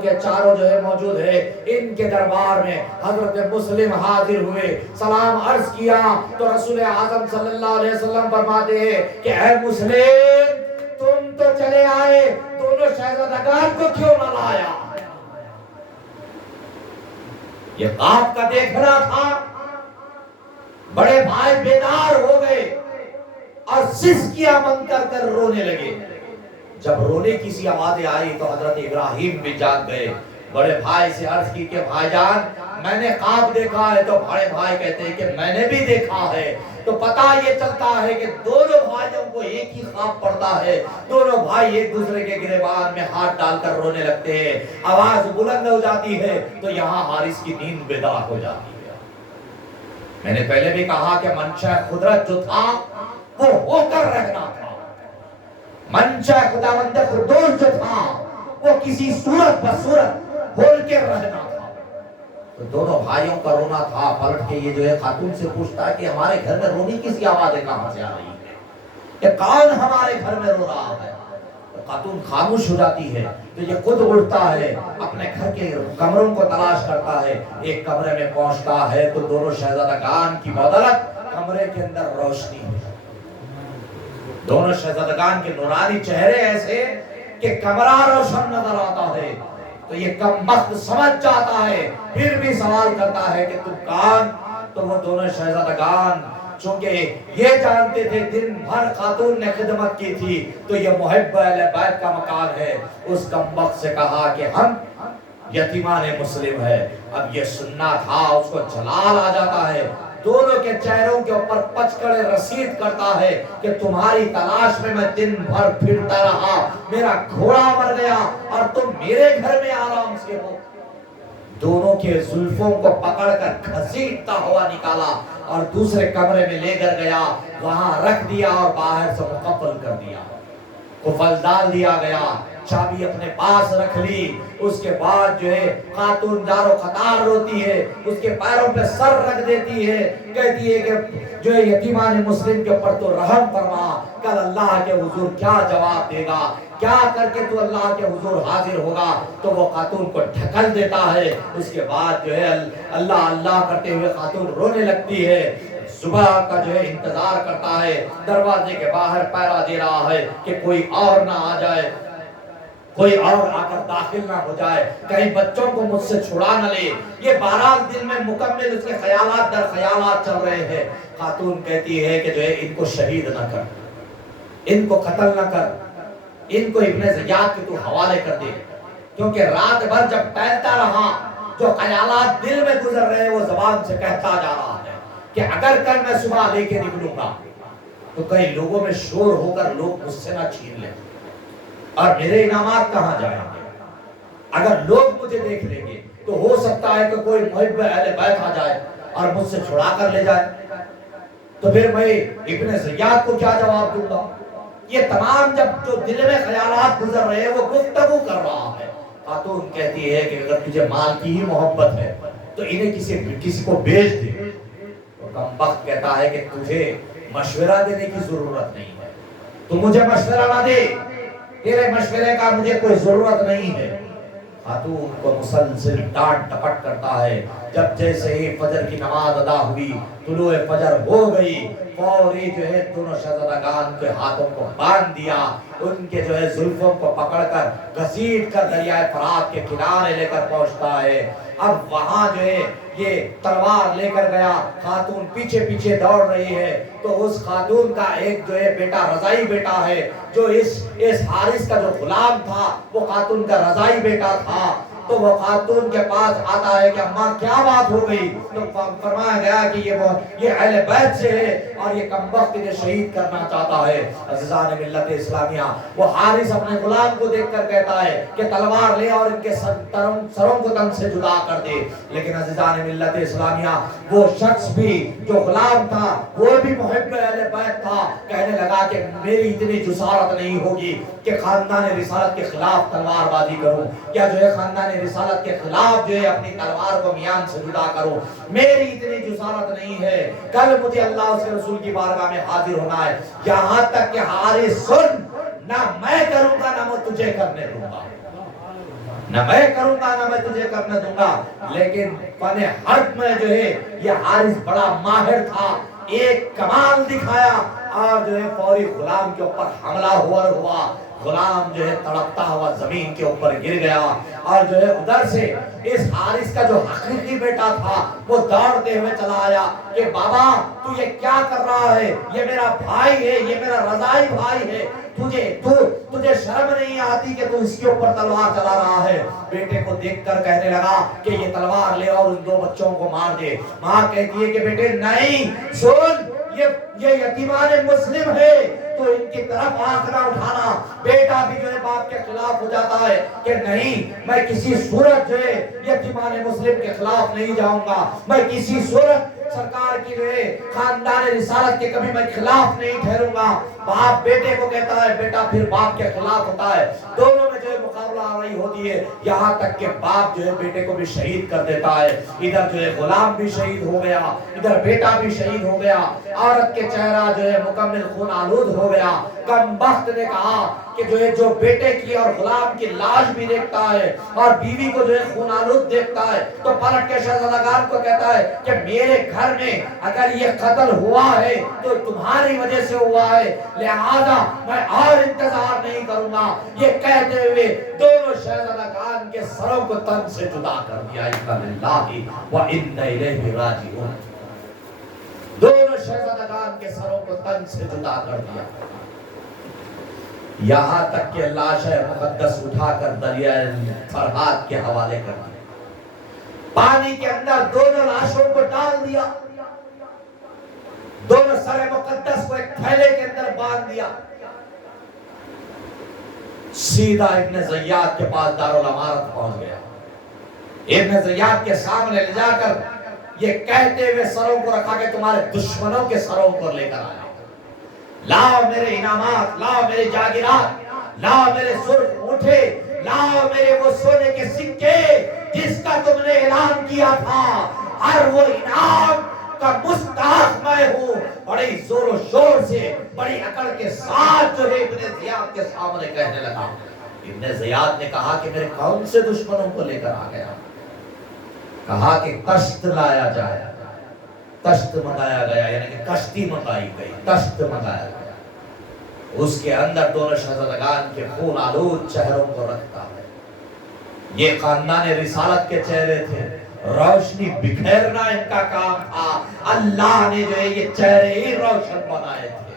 کے چاروں جو ہے موجود ہے، ان کے دربار میں حضرت مسلم حاضر ہوئے، سلام عرض کیا تو رسول اعظم صلی اللہ علیہ وسلم فرماتے ہیں کہ اے مسلم، تم تو چلے آئے، دونوں شہزادگان کو کیوں نہ لایا؟ یہ آپ کا دیکھنا تھا۔ بڑے بھائی بیدار ہو گئے اور سسکیاں بند کر رونے لگے۔ جب رونے کی سی آوازیں آئی تو حضرت ابراہیم بھی جاگ گئے، بڑے بھائی سے عرض کی کہ بھائی جان میں نے خواب دیکھا ہے، تو بڑے بھائی کہتے ہیں کہ میں نے بھی دیکھا ہے۔ تو پتہ یہ چلتا ہے کہ دونوں بھائیوں کو ایک ہی خواب پڑتا ہے، دونوں بھائی ایک دوسرے کے گریبان میں ہاتھ ڈال کر رونے لگتے ہیں، آواز بلند ہو جاتی ہے تو یہاں حارث کی نیند بیدار ہو جاتی ہے۔ میں نے پہلے بھی کہا کہ منشا قدرت جو تھا وہ ہو کر رہنا تھا، منشا خداوند قدوس جو تھا وہ کسی صورت بصورت بول کے رہنا تھا۔ تو دونوں بھائیوں کا رونا تھا۔ پلٹ کے یہ جو ہے خاتون سے پوچھتا ہے کہ ہمارے گھر میں رونی کسی آوازیں کہاں سے آ رہی ہے، کہ کون ہمارے گھر میں رو رہا ہے؟ تو خاتون خاموش ہو جاتی ہے تو یہ خود اڑتا ہے، اپنے گھر کے کمروں کو تلاش کرتا ہے، ایک کمرے میں پہنچتا ہے تو دونوں شہزادگان کی بدولت کمرے کے اندر روشنی ہے، دونوں شہزادگان کے نورانی چہرے ایسے کہ کمرہ روشن نظر آتا ہے۔ تو یہ کمبخت سمجھ جاتا ہے، پھر بھی سوال کرتا ہے کہ تم کون؟ تو وہ دونوں شہزادگان چونکہ یہ جانتے تھے دن بھر خاتون نے خدمت کی تھی تو یہ محب اہل بیت کا مکان ہے، اس کمبخت سے کہا کہ ہم یتیمان مسلم ہے۔ اب یہ سننا تھا، اس کو جلال آ جاتا ہے، دونوں کے چہروں کے اوپر پچکڑے رسید کرتا ہے کہ تمہاری تلاش میں دن بھر پھرتا رہا، میرا گھوڑا مر گیا اور تم میرے گھر میں آرام سے ہو۔ دونوں کے زلفوں کو پکڑ کر گھسیٹتا ہوا نکالا اور دوسرے کمرے میں لے کر گیا، وہاں رکھ دیا اور باہر سے مقفل کر دیا، قفل ڈال دیا گیا، چابی اپنے پاس رکھ لی۔ اس کے بعد جو ہے خاتون دار و خطار روتی ہے، اس کے پیروں پہ سر رکھ دیتی ہے، کہتی ہے کہ جو ہے یتیمان مسلم کے اوپر تو رحم فرما، کل اللہ کے حضور کیا جواب دے گا، کیا کر کے تو اللہ کے حضور حاضر ہوگا۔ تو وہ خاتون کو ڈھکل دیتا ہے، اس کے بعد جو ہے اللہ اللہ کرتے ہوئے خاتون رونے لگتی ہے۔ صبح کا جو ہے انتظار کرتا ہے، دروازے کے باہر پہرا دے رہا ہے کہ کوئی اور نہ آ جائے، کوئی اور آ کر داخل نہ ہو جائے، کہیں بچوں کو مجھ سے چھڑا نہ لے۔ یہ 12 دن میں مکمل اس کے خیالات در خیالات چل رہے ہیں۔ خاتون کہتی ہے کہ جو ہے ان کو شہید نہ کر، ان کو قتل نہ کر، ان کو ابن زیاد کے تو حوالے کر دے، کیونکہ رات بھر جب ٹہلتا رہا جو خیالات دل میں گزر رہے ہیں وہ زبان سے کہتا جا رہا ہے کہ اگر کل میں صبح لے کے نکلوں گا تو کئی لوگوں میں شور ہو کر لوگ مجھ سے نہ چھین لیں اور میرے انعامات کہاں جائیں گے، اگر لوگ مجھے دیکھ لیں گے تو ہو سکتا ہے کہ کوئی محب اہل بیت آ جائے اور مجھ سے چھڑا کر لے جائے، تو پھر میں ابن زیاد کو کیا جواب دوں گا؟ یہ تمام جب جو دل میں خیالات گزر رہے ہیں وہ گفتگو کر رہا ہے۔ خاتون کہتی ہے کہ اگر تجھے مال کی ہی محبت ہے تو انہیں کسی کو بیچ دے۔ تو کمبخت کہتا ہے کہ تجھے مشورہ دینے کی ضرورت نہیں ہے، تو مجھے مشورہ نہ دے، تیرے مشورے کا مجھے کوئی ضرورت نہیں ہے۔ خاتون کو مسلسل ڈانٹ ڈپٹ کرتا ہے۔ جب جیسے ہی فجر کی نماز ادا ہوئی، طلوع فجر ہو گئی، فوری جو ہے دونوں شہزادگان کے ہاتھوں کو باندھ دیا، ان کے جو ہے زلفوں کو پکڑ کر گھسیٹ کر دریائے فرات کے کنارے لے کر پہنچتا ہے۔ اب وہاں جو ہے یہ تلوار لے کر گیا، خاتون پیچھے پیچھے دوڑ رہی ہے، تو اس خاتون کا ایک جو ہے بیٹا رضائی بیٹا ہے، جو اس حارث کا جو غلام تھا وہ خاتون کا رضائی بیٹا تھا۔ تو وہ خاتون کے پاس آتا ہے کہ اماں کیا بات ہو گئی؟ تو فرمایا گیا کہ یہ اہل بیت سے ہے اور یہ کمبخت انہیں شہید کرنا چاہتا ہے۔ عزیزان ملت اسلامیہ، وہ حارث اپنے غلام کو دیکھ کر کہتا ہے کہ تلوار لے اور ان کے سروں کو تن سے جدا کر دے، لیکن عزیزان ملت اسلامیہ وہ شخص بھی جو غلام تھا وہ بھی محب اہل بیت تھا، کہنے لگا کہ میری اتنی جسارت نہیں ہوگی کہ خاندان رسالت کے خلاف تلوار بازی کروں، یا جو ہے خاندان رسالت کے خلاف جو ہے اپنی تلوار کو میان سے جدا کروں، میری اتنی جسارت نہیں ہے، کل مجھے اللہ اس کے رسول کی بارگاہ میں حاضر ہونا ہے۔ یہاں تک کہ حارث سن، نہ میں کروں گا نہ میں تجھے تجھے کرنے دوں گا، نہ میں کروں گا نہ میں تجھے کرنے دوں گا۔ لیکن فن حرب میں جو ہے یہ حارث بڑا ماہر تھا، ایک کمال دکھایا اور جو ہے فوری غلام کے اوپر حملہ ہوا، غلام جو ہے تڑپتا ہوا زمین کے اوپر گر گیا، اور جو ہے ادھر سے اس حارث کا جو حقیقی بیٹا تھا وہ دوڑتے ہوئے چلا آیا کہ بابا تو یہ کیا کر رہا ہے، یہ میرا بھائی ہے، یہ میرا رضائی بھائی ہے، تجھے شرم نہیں آتی کہ تو اس کے اوپر تلوار چلا رہا ہے؟ بیٹے کو دیکھ کر کہنے لگا کہ یہ تلوار لے اور ان دو بچوں کو مار دے۔ ماں کہتی ہے کہ بیٹے نہیں، سن، یہ یتیمان مسلم ہے تو ان کی طرف آنکھ نہ اٹھانا۔ بیٹا بھی جو ہے باپ کے خلاف ہو جاتا ہے کہ نہیں، میں کسی صورت جو ہے یتیمان مسلم کے خلاف نہیں جاؤں گا، میں کسی صورت سرکار کی جو ہے خاندان رسالت کے کبھی میں خلاف نہیں ٹھہروں گا۔ باپ بیٹے کو کہتا ہے، بیٹا پھر باپ کے خلاف ہوتا ہے، دونوں میں جو ہے مقابلہ آ رہی ہوتی ہے، یہاں تک کہ باپ جو ہے بیٹے کو بھی شہید کر دیتا ہے۔ ادھر جو ہے غلام بھی شہید ہو گیا، ادھر بیٹا بھی شہید ہو گیا، عورت کے چہرہ جو ہے مکمل خون آلود ہو گیا۔ کم بخت نے کہا کہ جو ہے جو بیٹے کی اور غلام کی لاش بھی دیکھتا ہے اور بیوی کو جو ہے خون آلود دیکھتا ہے تو پلٹ کے شہزادگان کو کہتا ہے کہ میرے گھر میں اگر یہ قتل ہوا ہے تو تمہاری وجہ سے ہوا ہے، لہذا میں اور انتظار نہیں کروں گا۔ یہ کہتے ہوئے دونوں شہزادگان کے سروں کو تن سے جدا کر دیا۔ اِنَّ لِلَّهِ وَإِنَّ إِلَيْهِ رَاجِعُونَ، دونوں شہزادگان کے سروں کو تن سے جدا کر دیا، یہاں تک کہ لاش مقدس اٹھا کر دریائے فرات کے حوالے کر دیا، پانی کے اندر دونوں لاشوں کو ڈال دیا، دونوں سر مقدس کو ایک تھیلے کے اندر باندھ دیا، سیدھا ابن زیاد کے پاس دارالامارت پہنچ گیا۔ ابن زیاد کے سامنے لے جا کر یہ کہتے ہوئے سروں کو رکھا کہ تمہارے دشمنوں کے سروں کو لے کر آیا، لاؤ میرے انعامات، لاؤ میرے جاگیرات، لاؤ میرے سرخ اونٹے، لاؤ میرے وہ سونے کے سکے جس کا تم نے اعلان کیا تھا، ہر وہ انعام کا مستحق میں ہوں۔ بڑی زور و شور سے، بڑی عقل کے ساتھ جو ہے ابن زیاد کے سامنے کہنے لگا۔ ابن زیاد نے کہا کہ میرے کون سے دشمنوں کو لے کر آ گیا؟ کہا کہ کشت لایا جائے، کشت منگایا گیا، یعنی کہ کشتی منگائی گئی، کشت منگایا گیا، اس کے اندر دونوں شہزادگان کے خون آلود چہروں کو رکھتا ہے۔ یہ خاندان رسالت کے چہرے تھے، روشنی بکھیرنا ان کا کام تھا، اللہ نے جو ہے یہ چہرے ہی روشن بنائے تھے۔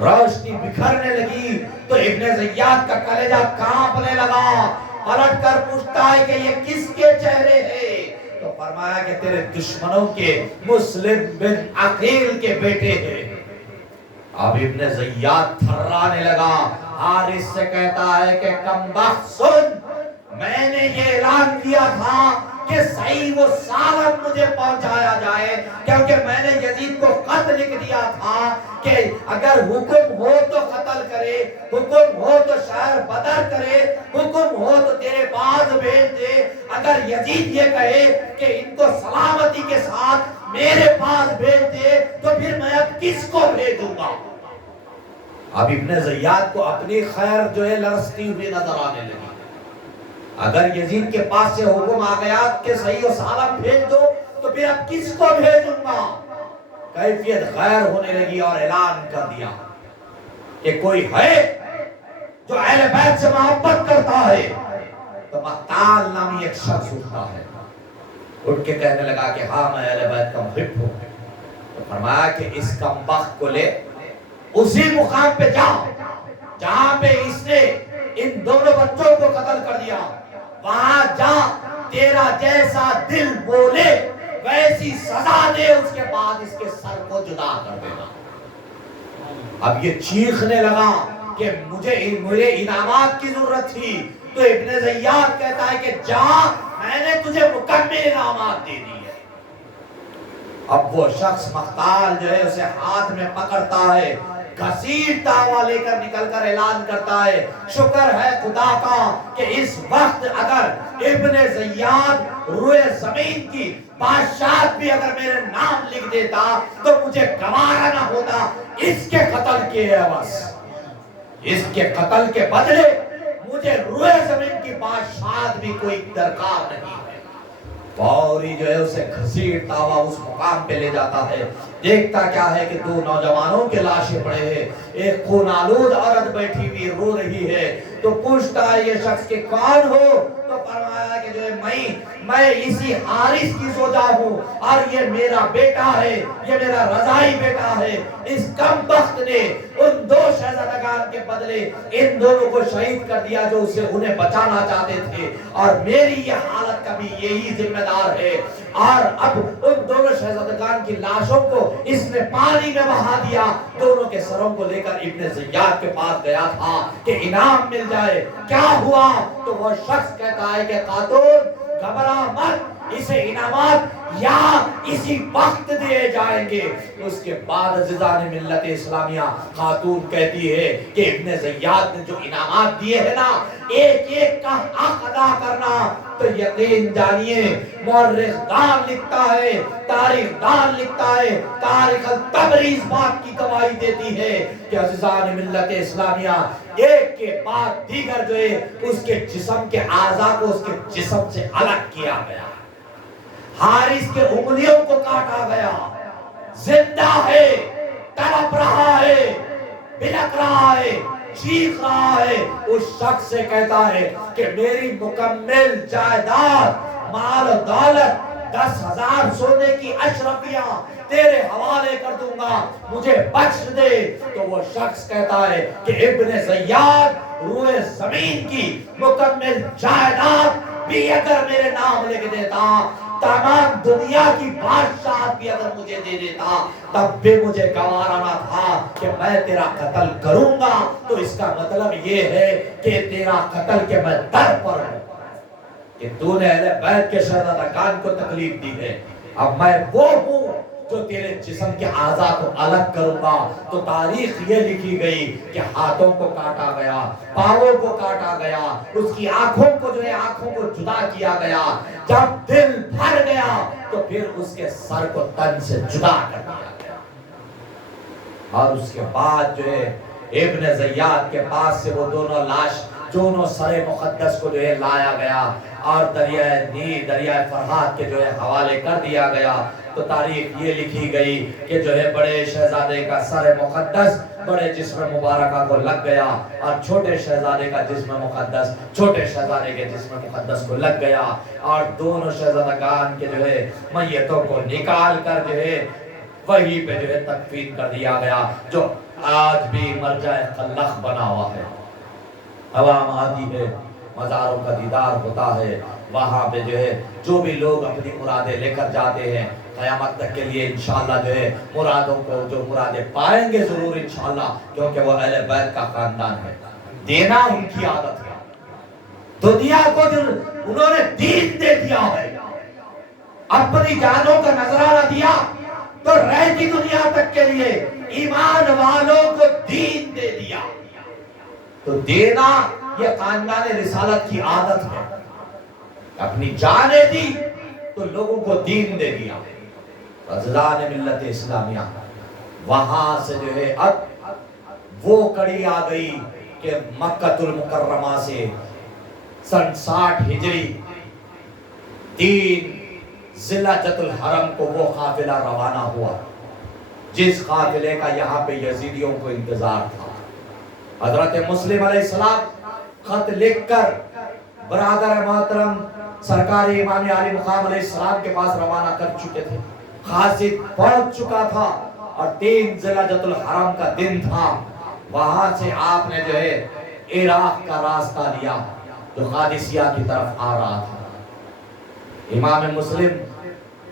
روشنی بکھرنے لگی تو ابن زیاد کا کلیجہ کانپنے لگا، پلٹ کر پوچھتا ہے کہ یہ کس کے چہرے ہیں؟ تو فرمایا کہ تیرے دشمنوں کے مسلم بن عقیل کے بیٹے ہیں۔ اب ابن زیاد تھرانے لگا، حارث سے کہتا ہے کہ کم بخت سن، میں نے یہ اعلان کیا تھا کہ صحیح وہ سالم مجھے پہنچایا جائے، کیونکہ میں نے یزید کو خط لکھ دیا تھا کہ اگر حکم ہو تو قتل کرے، حکم ہو تو شہر بدر کرے، حکم ہو تو تیرے باز بھیج دے۔ اگر یزید یہ کہے کہ ان کو سلامتی کے ساتھ میرے پاس بھیج دے تو پھر میں اب کس کو بھیجوں گا؟ اب ابن زیاد کو اپنی خیر جو ہے لرزتی ہوئی نظر آنے لگی۔ اگر یزید کے پاس سے حکم آ گیا کہ صحیح و سالم بھیج دو تو پھر اب کس کو بھیجوں گا؟ کیفیت غیر ہونے لگی اور اعلان کر دیا کہ کوئی ہے جو اہل بیت سے محبت کرتا ہے؟ تو مقتال نامی ایک شخص اٹھتا ہے، اٹھ کے کہنے لگا کہ ہاں میں اہل بیت کا محب ہوں۔ تو فرمایا کہ اس کم بخت کو لے اسی مقام پہ جا جہاں پہ اس نے ان دونوں بچوں کو قتل کر دیا، وہاں جا، تیرا جیسا دل بولے ویسی سزا دے، اس کے بعد اس کے سر کو جدا کر دینا۔ اب یہ چیخنے لگا کہ مجھے انعامات کی ضرورت تھی، تو ابن زیاد کہتا ہے کہ جا، میں نے تجھے مکمل انعامات دے دی ہے۔ اب وہ شخص مقتال جو ہے اسے ہاتھ میں پکڑتا ہے، گھسیٹتا ہوا لے کر نکل کر اعلان کرتا ہے، شکر ہے خدا کا کہ اس وقت اگر ابن زیاد روئے زمین کی بادشاہت بھی اگر میرے نام لکھ دیتا تو مجھے گوارا نہ ہوتا اس کے قتل کے عوض۔ اس کے قتل کے بدلے مجھے روئے زمین کی بادشاہت بھی کوئی درکار نہیں ہے۔ فوری جو ہے اسے گھسیٹتا ہوا اس مقام پہ لے جاتا ہے، دیکھتا کیا ہے کہ دو نوجوانوں کے لاشیں پڑے ہیں، ایک خون آلود عورت بیٹھی ہوئی رو رہی ہے، تو پوچھتا ہے یہ شخص کہ کون ہو؟ تو فرمایا کہ جو ہے میں اسی حارث کی زوجہ ہوں اور یہ میرا بیٹا ہے، یہ میرا رضائی بیٹا ہے۔ اس کم بخت نے ان دو شہزادگان کے بدلے ان دونوں کو شہید کر دیا جو اسے انہیں بچانا چاہتے تھے، اور میری یہ حالت کا بھی یہی ذمہ دار ہے۔ اور اب ان دونوں شہزادگان کی لاشوں کو اس نے پانی میں بہا دیا، دونوں کے سروں کو لے کر ابن زیاد کے پاس گیا تھا کہ انعام مل جائے۔ کیا ہوا؟ تو وہ شخص کہتا ہے کہ خاتون گھبرا مت، اسے انعامات یا اسی وقت دیے جائیں گے۔ اس کے بعد عزیزان ملت اسلامیہ خاتون کہتی ہے کہ ابن زیاد نے جو انعامات دیے ہیں نا، ایک ایک کا حق ادا کرنا، تو یقین جانیے مورخ دان لکھتا ہے، تاریخ دان لکھتا ہے، تاریخ الطبری اس بات کی گواہی دیتی ہے کہ عزیزان ملت اسلامیہ ایک کے بعد دیگر جو ہے اس کے جسم کے اعضاء کو اس کے جسم سے الگ کیا گیا، حارث کے انگلیوں کو کاٹا گیا، زندہ ہے، تڑپ رہا ہے، بلک رہا ہے، چیخ رہا ہے، اس شخص سے کہتا ہے کہ میری مکمل جائیداد، مال و دولت، 10,000 سونے کی اشرفیاں تیرے حوالے کر دوں گا، مجھے بخش دے۔ تو وہ شخص کہتا ہے کہ ابن زیاد روئے زمین کی مکمل جائیداد بھی اگر میرے نام لکھ دیتا، تمام دنیا کی بادشاہت بھی اگر مجھے دے دیتا، تب بھی مجھے گوارا نہ تھا کہ میں تیرا قتل کروں گا۔ تو اس کا مطلب یہ ہے کہ تیرا قتل کے میں در پر ہوں کہ تو نے اہل بیت کے شہزادگان کو تکلیف دی ہے، اب میں وہ ہوں جو تیرے جسم کے اعضاء کو الگ کروں گا۔ تو تاریخ یہ لکھی گئی کہ ہاتھوں کو کاٹا گیا، پاؤں کو کاٹا گیا، اس کی آنکھوں کو جو ہے آنکھوں کو جدا کیا گیا، جب دل بھر گیا تو پھر اس کے سر کو تن سے جدا کر دیا گیا، اور اس کے بعد جو ہے ابن زیاد کے پاس سے وہ دونوں لاش، دونوں سر مقدس کو جو ہے لایا گیا اور دریائے نیل، دریائے فرات کے جو ہے حوالے کر دیا گیا۔ تو تاریخ یہ لکھی گئی کہ جو ہے بڑے شہزادے کا سر مقدس بڑے جسم مبارکہ کو لگ گیا، اور چھوٹے شہزادے کا جسم مقدس چھوٹے شہزادے کے جسم مقدس کو لگ گیا، اور دونوں شہزادگان کے جو ہے میتوں کو نکال کر جو ہے وہیں پہ جو ہے تدفین کر دیا گیا، جو آج بھی مرجع خلخ بنا ہوا ہے۔ عوام آتی ہے، مزاروں کا دیدار ہوتا ہے، وہاں پہ جو ہے جو بھی لوگ اپنی مرادیں لے کر جاتے ہیں، قیامت تک کے لیے انشاءاللہ جو ہے مرادوں کو جو مرادیں پائیں گے ضرور انشاءاللہ، کیونکہ وہ اہل بیت کا خاندان ہے، دینا ان کی عادت ہے۔ دنیا کو جو انہوں نے دین دے دیا ہے، اپنی جانوں کا نذرانہ دیا تو رہتی دنیا تک کے لیے ایمان والوں کو دین دے دیا۔ تو دینا یہ خاندان رسالت کی عادت ہے، اپنی جانیں دی تو لوگوں کو دین دے دیا۔ عزیزان ملت اسلامیہ، وہاں سے جو ہے اب وہ کڑی آ گئی کہ مکہ المکرمہ سے سن 60 ہجری 3 ذی الحجۃ الحرم کو وہ قافلہ روانہ ہوا، جس قافلے کا یہاں پہ یزیدیوں کو انتظار تھا۔ حضرت مسلم علیہ السلام خط لکھ کر برادر محترم سرکار امام علی مقام علیہ السلام کے پاس روانہ کر چکے تھے، قاصد پہنچ چکا تھا، اور 3 ذی الحجۃ الحرم کا دن تھا۔ وہاں سے آپ نے جو ہے عراق کا راستہ لیا جو قادسیہ کی طرف آ رہا تھا۔ امام مسلم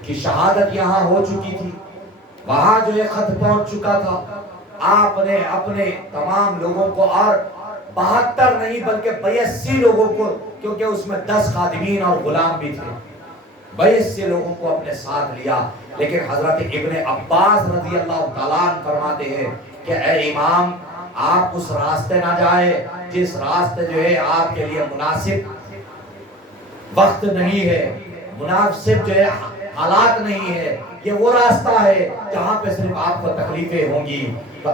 کی شہادت یہاں ہو چکی تھی، وہاں جو ہے خط پہنچ چکا تھا۔ آپ نے اپنے تمام لوگوں کو، اور 72 نہیں بلکہ 82 لوگوں کو، کیونکہ اس میں 10 خادمین اور غلام بھی تھے، 82 لوگوں کو اپنے ساتھ لیا۔ لیکن حضرت ابن عباس رضی اللہ تعالیٰ عنہ فرماتے ہیں کہ اے امام، آپ اس راستے نہ جائے جس راستے جو ہے آپ کے لیے مناسب وقت نہیں ہے، مناسب جو ہے حالات نہیں ہے، یہ وہ راستہ ہے جہاں پہ صرف آپ کو تکلیفیں ہوں گی۔ تو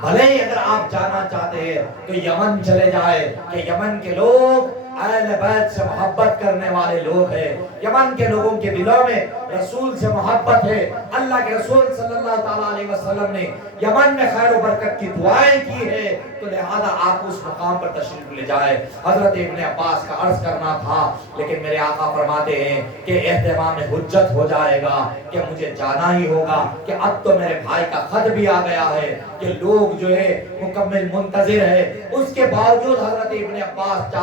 بھلے ہی اگر آپ جانا چاہتے ہیں تو یمن چلے جائے، کہ یمن کے لوگ اہل بیت سے محبت کرنے والے لوگ ہیں، یمن کے لوگوں کے دلوں میں رسول سے محبت ہے۔ اللہ کے رسول صلی اللہ تعالیٰ علیہ وسلم نے یمن میں خیر و برکت کی دعائیں کی ہے، تو لہذا آپ اس مقام پر تشریف لے جائے۔ حضرت ابن عباس کا عرض کرنا تھا، لیکن میرے آقا فرماتے ہیں کہ اہتمام حجت ہو جائے گا کہ مجھے جانا ہی ہوگا، کہ اب تو میرے بھائی کا خط بھی آ گیا ہے کہ لوگ جو ہے مکمل منتظر ہے۔ اس کے باوجود حضرت ابن عباس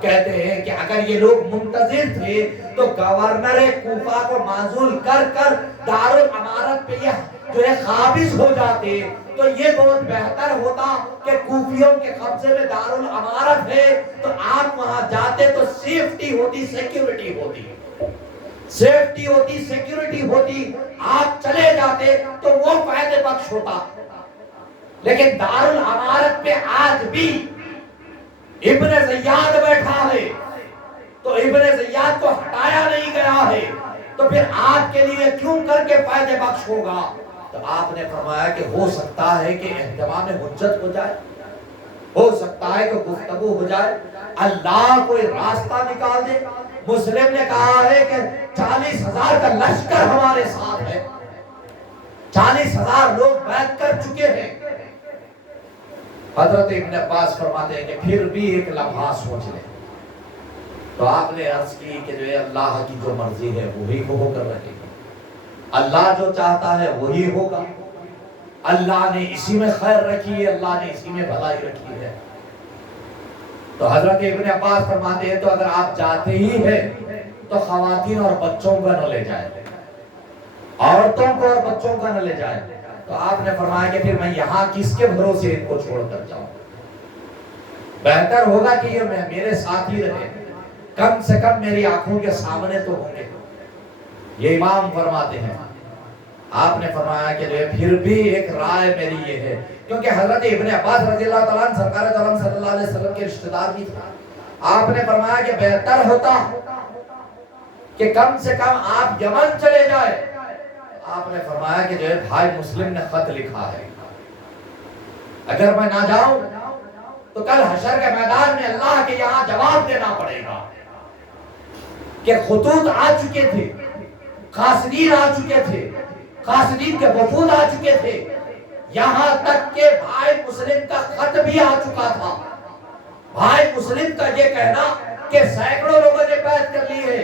کہتے ہیں کہ اگر یہ لوگ منتظر تھے تو گورنر کوفہ کو معزول کر کر دارالامارت پہ یہ جو ہے قابض ہو جاتے تو یہ بہت بہتر ہوتا کہ کوفیوں کے قبضے میں دارالامارت ہے، تو آپ وہاں جاتے تو سیفٹی ہوتی، سیکیورٹی ہوتی، سیفٹی ہوتی، سیکیورٹی ہوتی، آپ چلے جاتے تو وہ فائدہ بخش ہوتا۔ لیکن دارالامارت پہ آج بھی ابن زیاد بیٹھا ہے، تو ابن زیاد کو ہٹایا نہیں گیا ہے، تو پھر آپ کے لیے کیوں کر کے فائدہ بخش ہوگا؟ تو آپ نے فرمایا کہ ہو سکتا ہے کہ اہتمام حجت ہو جائے، ہو سکتا ہے کہ گفتگو ہو جائے، اللہ کوئی راستہ نکال دے۔ مسلم نے کہا ہے کہ 40,000 کا لشکر ہمارے ساتھ ہے، 40,000 لوگ بیعت کر چکے ہیں۔ حضرت ابن عباس فرماتے ہیں کہ پھر بھی ایک لمحہ سوچ لیں۔ تو آپ نے عرض کی کہ جو اللہ کی جو مرضی ہے وہی ہو کر رہے گی، اللہ جو چاہتا ہے وہی ہوگا، اللہ نے اسی میں خیر رکھی ہے، اللہ نے اسی میں بھلائی رکھی ہے۔ تو حضرت ابن عباس فرماتے ہیں تو اگر آپ جاتے ہی ہیں تو خواتین اور بچوں کو نہ لے جائیں، عورتوں کو اور بچوں کو نہ لے جائیں۔ تو آپ نے فرمایا کہ پھر میں یہاں کس کے بھروسے ان کو چھوڑ کر جاؤں؟ بہتر ہوگا کہ یہ میرے ساتھ ہی رہے، کم سے کم میری آنکھوں کے سامنے تو ہوں گے۔ یہ امام فرماتے ہیں۔ آپ نے فرمایا کہ پھر بھی ایک رائے میری یہ ہے، کیونکہ حضرت ابن عباس رضی اللہ تعالیٰ عنہ سرکار دو عالم صلی اللہ علیہ وسلم کے رشتہ دار بھی تھا۔ آپ نے فرمایا کہ بہتر ہوتا کہ کم سے کم آپ یمن چلے جائے۔ آپ نے فرمایا کہ جو ہے بھائی مسلم نے خط لکھا ہے، اگر میں نہ جاؤں تو کل حشر کے میدان میں اللہ کے یہاں جواب دینا پڑے گا کہ خطوط آ چکے تھے، قاصدین آ چکے تھے، قاصدین کے وفود آ چکے تھے، یہاں تک کہ بھائی مسلم کا خط بھی آ چکا تھا۔ بھائی مسلم کا یہ کہنا کہ سینکڑوں لوگوں نے بیعت کر لی ہے،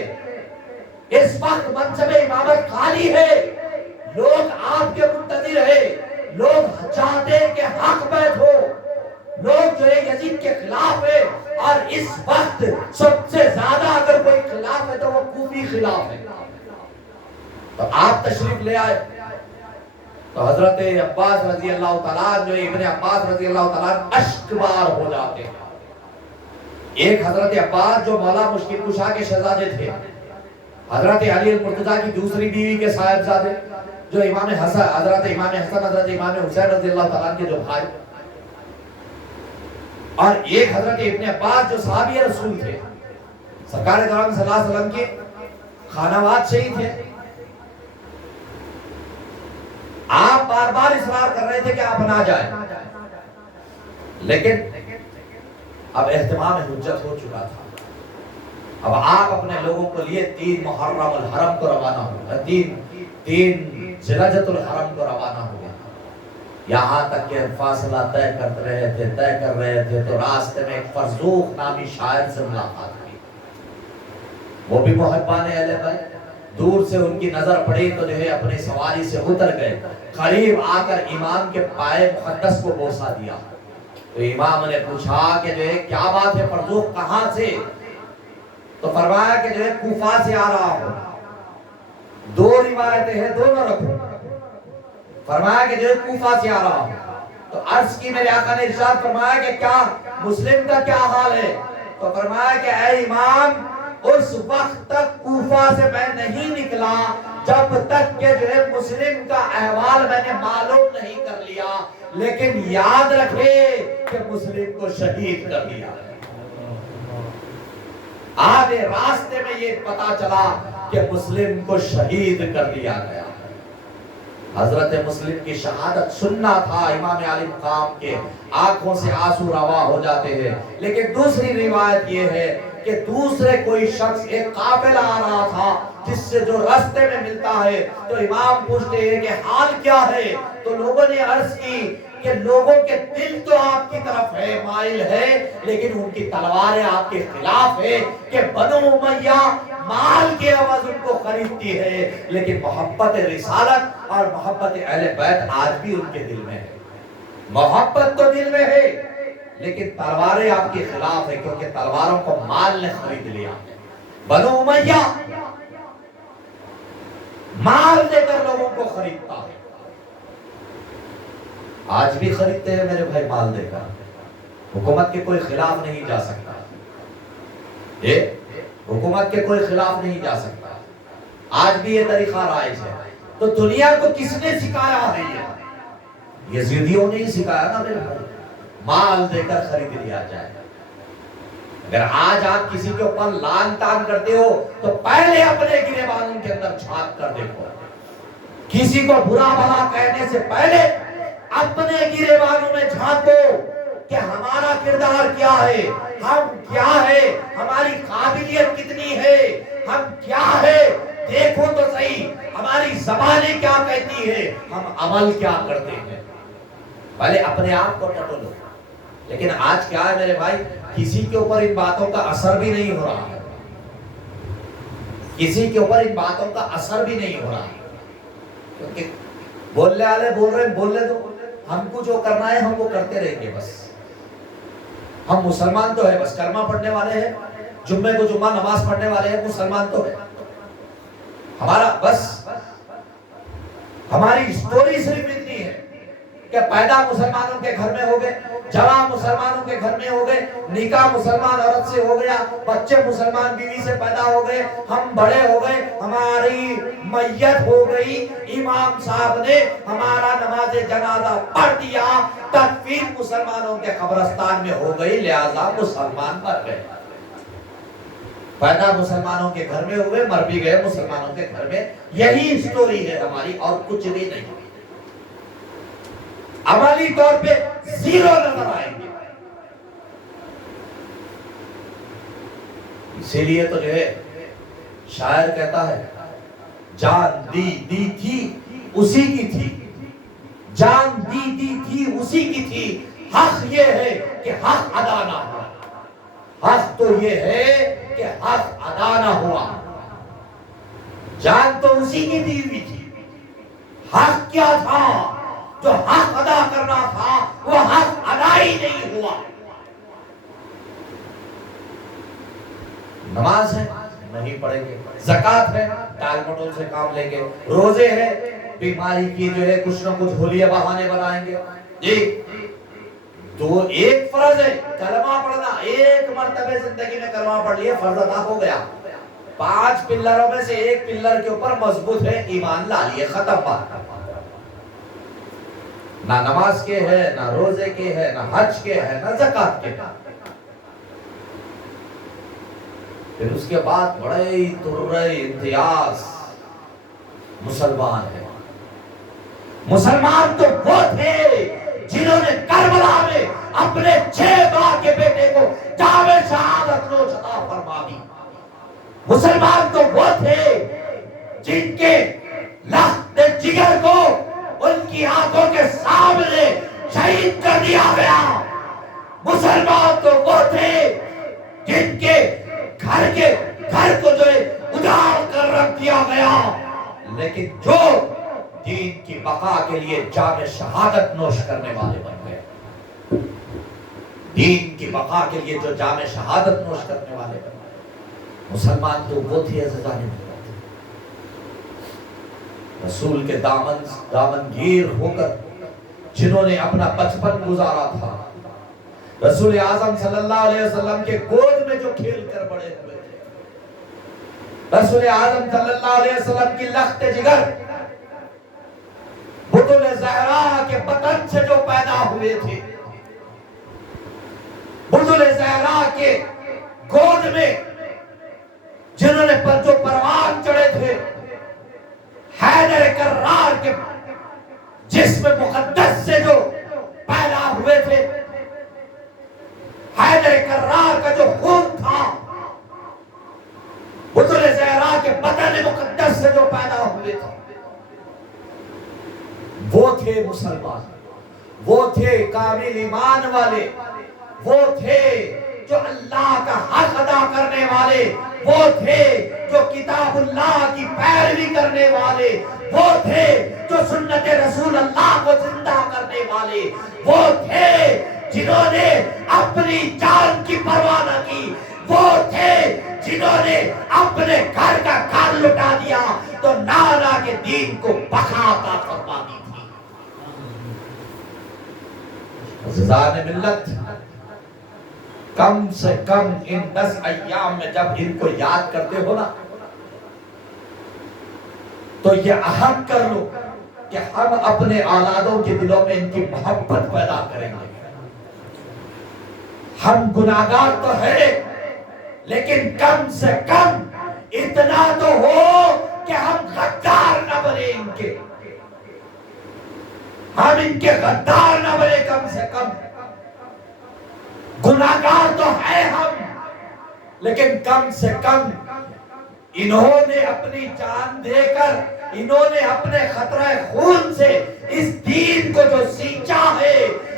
اس وقت منصب امامت خالی ہے، لوگ آپ کے منتظر ہے، لوگ چاہتے ہیں کہ حق بیعت ہو، لوگ جو ہے یزید کے خلاف ہے، اور اس وقت سب سے زیادہ اگر کوئی خلاف ہے تو وہ کوفی خلاف ہے۔ تو آپ تشریف لے آئے۔ تو حضرت عباس رضی اللہ تعالیٰ جو ابن عباس رضی اللہ تعالیٰ اشک بار ہو جاتے ہیں۔ ایک حضرت عباس جو مولا مشکل کشا کے شہزادے تھے، حضرت علی المرتضیٰ کی دوسری بیوی کے صاحبزادے جو امام حسن، حضرت امام حسن، حضرت امام حسین رضی اللہ تعالیٰ کے جو بھائی، اور ایک حضرت ابن عباس جو صحابی رسول تھے، سرکار دو عالم صلی اللہ علیہ وسلم کے خانوات سے ہی تھے۔ آپ بار بار اصرار کر رہے تھے کہ آپ نہ جائیں، لیکن اب اہتمام حجت ہو چکا تھا۔ اب آپ اپنے لوگوں کو لیے 3 محرم الحرم کو روانہ ہو گئے، 3 ذیلحجۃ الحرم کو روانہ ہو گئے۔ یہاں تک کہ فاصلہ طے کر رہے تھے تو راستے میں ایک فرزوق نامی شاعر سے ملاقات ہوئی۔ وہ بھی محبان اہل بیت، دور سے ان کی نظر پڑی تو جو ہے اپنی سواری سے اتر گئے، قریب آ کر امام کے پائے مقدس کو بوسہ دیا۔ تو امام نے پوچھا کہ جو ہے کیا بات ہے فرزوق، کہاں سے؟ تو فرمایا کہ جو ہے کوفہ سے آ رہا ہوں۔ 2 روایتیں ہیں، دونوں رکھو۔ فرمایا کہ جو ہے کوفہ سے آ رہا ہوں۔ تو عرض کی میرے آقا نے ارشاد فرمایا کہ کیا مسلم کا کیا حال ہے؟ تو فرمایا کہ اے امام، اس وقت تک کوفہ سے میں نہیں نکلا جب تک کہ جو ہے مسلم کا احوال میں نے معلوم نہیں کر لیا، لیکن یاد رکھے کہ مسلم کو شہید کر دیا۔ آدھے راستے میں یہ پتا چلا کہ مسلم کو شہید کر دیا گیا. حضرت مسلم کی شہادت سننا تھا امام علی مقام کے, آنکھوں سے آنسو روا ہو جاتے ہیں. لیکن دوسری روایت یہ ہے کہ دوسرے کوئی شخص, ایک قافلہ آ رہا تھا جس سے جو راستے میں ملتا ہے, تو امام پوچھتے ہیں کہ حال کیا ہے؟ تو لوگوں نے عرض کی کہ لوگوں کے دل تو آپ کی طرف ہے, مائل ہے, لیکن ان کی تلواریں آپ کے خلاف ہے کہ بنو امیہ مال کے عوض ان کو خریدتی ہے, لیکن محبت رسالت اور محبت اہل بیت آج بھی ان کے دل میں ہے. محبت تو دل میں ہے لیکن تلواریں آپ کے خلاف ہے, کیونکہ تلواروں کو مال نے خرید لیا. بنو امیہ مال دے کر لوگوں کو خریدتا ہے, آج بھی خریدتے ہیں میرے بھائی مال دے کر. حکومت کے کوئی خلاف نہیں جا سکتا, حکومت کے کوئی خلاف نہیں جا سکتا, آج بھی یہ طریقہ رائج ہے. تو دنیا کو کس نے سکھایا ہے؟ یزیدیوں نے ہی سکھایا نا میرے بھائی, مال دے کر خرید لیا جائے. اگر آج آپ کسی کے اوپر لان تان کرتے ہو تو پہلے اپنے گریبانوں کے اندر جھانک کر دیکھو. کسی کو برا بھلا کہنے سے پہلے اپنے گریبانوں میں جھانکو کہ ہمارا کردار کیا ہے, ہم کیا ہے, ہماری قابلیت کتنی ہے, ہم کیا ہے, دیکھو تو صحیح ہماری زبانیں کیا کہتی ہے, ہم عمل کیا کرتے ہیں. پہلے اپنے آپ کو ٹٹو لو. لیکن آج کیا ہے میرے بھائی, کسی کے اوپر ان باتوں کا اثر بھی نہیں ہو رہا ہے, کسی کے اوپر ان باتوں کا اثر بھی نہیں ہو رہا ہے. کیونکہ بولنے والے بول رہے ہیں, بولنے دو, ہم کو جو کرنا ہے ہم وہ کرتے رہیں گے. بس ہم مسلمان تو ہے, بس کلمہ پڑھنے والے ہیں, جمعے کو جمعہ نماز پڑھنے والے ہیں, مسلمان تو ہے. ہمارا بس ہماری سٹوری صرف اتنی ہے کہ پیدا مسلمانوں کے گھر میں ہو گئے, جوان مسلمانوں کے گھر میں ہو گئے, نکاح مسلمان عورت سے ہو گیا, بچے مسلمان بیوی سے پیدا ہو گئے, ہم بڑے ہو گئے, ہماری میت ہو گئی, امام صاحب نے ہمارا نماز جنازہ پڑھ دیا, تدفین مسلمانوں کے قبرستان میں ہو گئی, لہذا مسلمان مر گئے. پیدا مسلمانوں کے گھر میں ہوئے, مر بھی گئے مسلمانوں کے گھر میں. یہی سٹوری ہے ہماری, اور کچھ بھی نہیں. عملی طور پہ زیرو نظر آئیں گے. اسی لیے تو جو ہے شاعر کہتا ہے, جان دی تھی اسی کی تھی, جان دی تھی اسی کی تھی, حق یہ ہے کہ حق ادا نہ ہوا. حق تو یہ ہے کہ حق ادا نہ ہوا. جان تو اسی کی دی ہوئی تھی, حق کیا تھا؟ جو حق ادا کرنا تھا وہ حق ادا ہی نہیں ہوا. نماز ہے نہیں پڑھیں گے, زکات ہے ٹال مٹول سے کام لیں گے, روزے ہیں بیماری کی جو ہے کچھ نہ کچھ ہولیے بہانے بنائیں گے. جی تو ایک فرض ہے کلمہ پڑھنا, ایک مرتبہ زندگی میں کلمہ پڑھ لیا فرض ادا ہو گیا. 5 پلروں میں سے ایک پلر کے اوپر مضبوط ہے, ایمان لا لیے, ختم بات. نہ نماز کے ہے, نہ روزے کے ہے, نہ حج کے ہے, نہ زکات کے. پھر اس کے بعد بڑے ترے امتیاز مسلمان ہے. مسلمان تو وہ تھے جنہوں نے کربلا میں اپنے 6 بار کے بیٹے کو جام شہادت نوش عطا فرما دی. مسلمان تو وہ تھے جن کے لخت جگر کو ان کی آنکھوں کے سامنے شہید کر دیا گیا. مسلمان تو وہ تھے جن کے گھر کو جو ہے اجاڑ کر رکھ دیا گیا, لیکن جو دین کی بقا کے لیے جام شہادت نوش کرنے والے بن گئے. دین کی بقا کے لیے جو جام شہادت نوش کرنے والے بن گئے. مسلمان تو وہ تھے عزیزان, رسول کے دامن گیر ہو کر جنہوں نے اپنا بچپن گزارا تھا, رسول اعظم صلی اللہ علیہ وسلم کے گود میں جو کھیل کر بڑے ہوئے تھے, رسول اعظم صلی اللہ علیہ وسلم کی لخت جگر بطول زہرا کے بطن سے جو پیدا ہوئے تھے, بطول زہرا کے گود میں جسم مقدس سے جو پیدا ہوئے تھے، حیدر کرار کا جو خون تھا، بطل زہرا کے بدن مقدس سے جو پیدا ہوئے تھے، وہ تھے مسلمان، وہ تھے کامل ایمان والے، وہ تھے جو اللہ کا حق ادا کرنے والے، وہ تھے جو کتاب اللہ کی پیروی کرنے والے، وہ تھے جو سنت رسول اللہ کو زندہ کرنے والے، وہ تھے جنہوں نے اپنی جان کی پرواہ نہ کی، وہ تھے جنہوں نے اپنے گھر کا گھر لٹا دیا تو نانا کے دین کو بقا عطا فرما دی تھی۔ عزیزان ملت، کم سے کم ان 10 ایام میں جب ان کو یاد کرتے ہو نا، تو یہ عہد کر لو کہ ہم اپنے اولادوں کے دلوں میں ان کی محبت پیدا کریں گے۔ ہم گناہگار تو ہیں، لیکن کم سے کم اتنا تو ہو کہ ہم غدار نہ بنے ان کے، ہم ان کے غدار نہ بنے۔ کم سے کم گناہگار تو ہے ہم، لیکن کم سے کم انہوں نے اپنی جان دے کر، انہوں نے اپنے خطرہ خون سے اس دین کو جو سینچا ہے،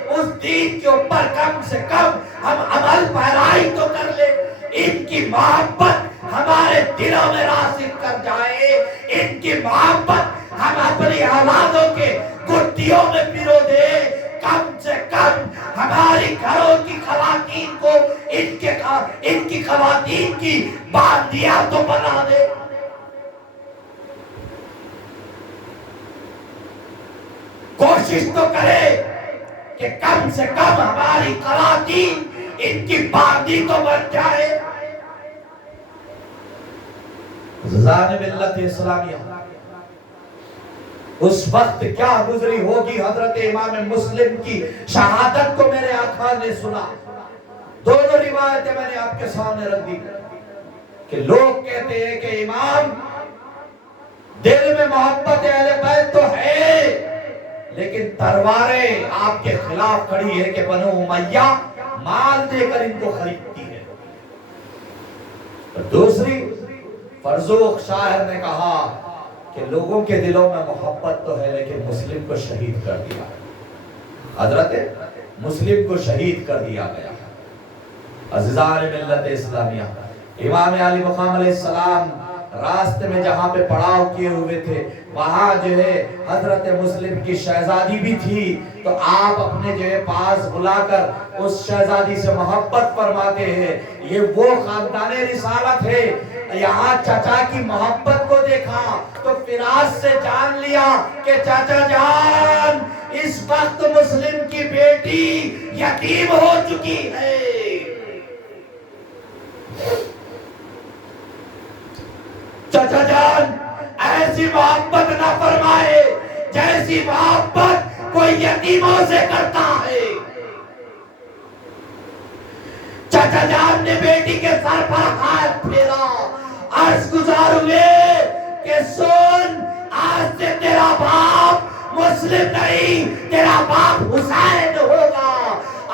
اس دین کے اوپر کم سے کم ہم عمل پیرائی تو کر لیں، ان کی محبت ہمارے دلوں میں راسخ کر جائے، ان کی محبت ہم اپنی اولادوں کے گھٹیوں میں پرو دے۔ کم سے کم ہماری گھروں کی خواتین کو ان کی خواتین کی باندیاں تو بنا دے۔ کوشش تو کرے کہ کم سے کم ہماری خواتین ان کی باندی تو بن جائے۔ عزیزان ملت اسلامیہ، اس وقت کیا گزری ہوگی حضرت امام مسلم کی شہادت کو میرے آقا نے سنا۔ دونوں روایتیں میں نے آپ کے سامنے رکھ دی کہ لوگ کہتے ہیں کہ امام دل میں محبت اہل بیت تو ہے، لیکن تلواریں آپ کے خلاف کھڑی ہے کہ بنو امیہ مال دے کر ان کو خریدتی ہے۔ دوسری، فرزوق شاعر نے کہا کہ لوگوں کے دلوں میں محبت تو ہے، لیکن مسلم کو شہید کر دیا، حضرت مسلم کو شہید کر دیا گیا۔ عزیزان ملت اسلامیہ، امام علی مقام علیہ السلام راستے میں جہاں پہ پڑاؤ کیے ہوئے تھے، وہاں جو ہے حضرت مسلم کی شہزادی بھی تھی، تو آپ اپنے جو ہے پاس بلا کر اس شہزادی سے محبت فرماتے ہیں۔ یہ وہ خاندان رسالت ہے۔ یہاں چچا کی محبت کو دیکھا تو فراز سے جان لیا کہ چچا جان اس وقت مسلم کی بیٹی یتیم ہو چکی ہے۔ چچا جان ایسی محبت نہ فرمائے جیسی محبت کوئی یتیموں سے کرتا ہے۔ چچا جان نے بیٹی کے سر پر ہاتھ پھیرا، عرض گزار ہوئے کہ سن، آج سے تیرا باپ مسلم نہیں، تیرا باپ حسین ہوگا۔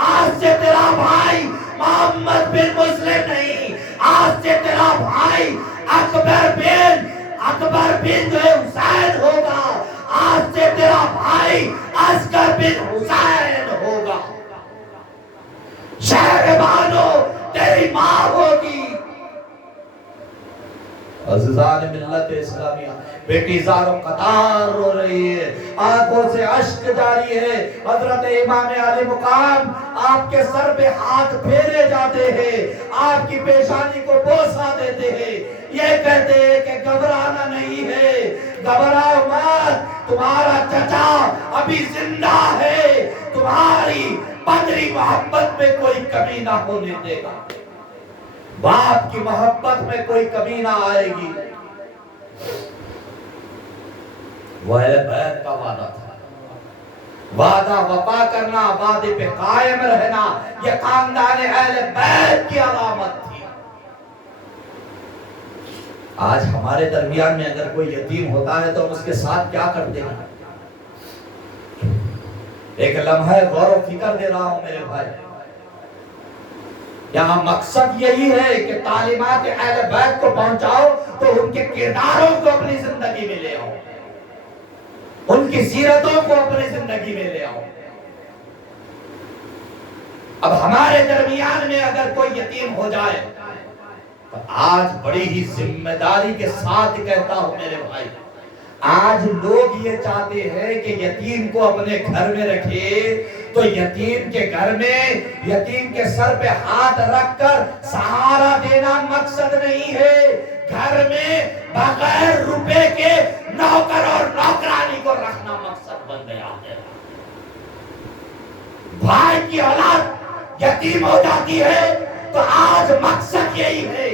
آج سے تیرا بھائی محمد بن مسلم نہیں، آج سے تیرا بھائی اکبر بن جو ہے حسین ہوگا۔ آج سے تیرا بھائی اصغر بن حسین ہوگا۔ شہربانو تیری ماں ہوگی۔ عزیزان ملت اسلامیہ، بیٹی زارو قطار رو رہی ہے، آنکھوں سے اشک جاری ہے۔ حضرت امام علی مقام آپ کے سر پہ ہاتھ پھیرے جاتے ہیں، آپ کی پیشانی کو بوسہ دیتے ہیں، یہ کہتے ہیں کہ گھبرانا نہیں ہے، گھبراؤ مت، تمہارا چچا ابھی زندہ ہے، تمہاری بدری محبت میں کوئی کمی نہ ہونے دے گا، باپ کی محبت میں کوئی کمی نہ آئے گی۔ وہ اہل بیت کا وعدہ تھا، وعدہ وفا کرنا، وعدے پہ قائم رہنا، یہ خاندان اہل بیت کی علامت تھی۔ آج ہمارے درمیان میں اگر کوئی یتیم ہوتا ہے تو ہم اس کے ساتھ کیا کرتے ہیں؟ ایک لمحہ غور و فکر دے رہا ہوں میرے بھائی، یہاں مقصد یہی ہے کہ تعلیمات اہل بیت کو پہنچاؤ تو ان کے کرداروں کو اپنی زندگی میں لے آؤ، ان کی سیرتوں کو اپنی زندگی میں لے آؤ۔ اب ہمارے درمیان میں اگر کوئی یتیم ہو جائے تو آج بڑی ہی ذمہ داری کے ساتھ کہتا ہوں میرے بھائی، آج لوگ یہ چاہتے ہیں کہ یتیم کو اپنے گھر میں رکھے، تو یتیم کے گھر میں یتیم کے سر پہ ہاتھ رکھ کر سہارا دینا مقصد نہیں ہے، گھر میں بغیر روپے کے نوکر اور نوکرانی کو رکھنا مقصد بن گیا ہے۔ بھائی کی اولاد یتیم ہو جاتی ہے تو آج مقصد یہی ہے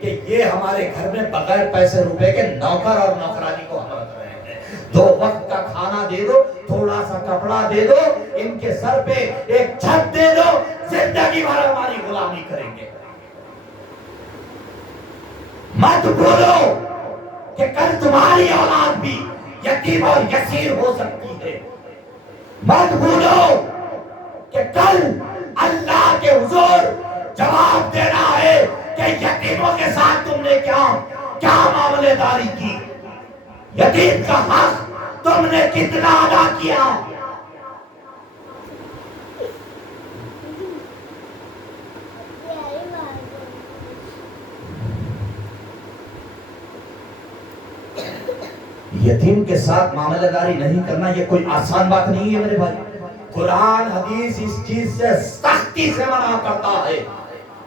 کہ یہ ہمارے گھر میں بغیر پیسے روپے کے نوکر اور نوکرانی کو ہم رکھ رہے ہیں، 2 وقت کا کھانا دے دو، تھوڑا سا کپڑا دے دو، ان کے سر پہ ایک چھت دے دو، زندگی بھر ہماری غلامی کریں گے۔ مت بھولو کہ کل تمہاری اولاد بھی یتیم اور یسیر ہو سکتی ہے، مت بھولو کہ کل اللہ کے حضور جواب دینا ہے کہ یتیموں کے ساتھ تم نے کیا معاملے داری کی، یتیم کا حق تم نے کتنا ادا کیا۔ یتیم کے ساتھ معاملہ داری نہیں کرنا یہ کوئی آسان بات نہیں ہے میرے بھائی، قرآن حدیث اس چیز سے سختی سے منع کرتا ہے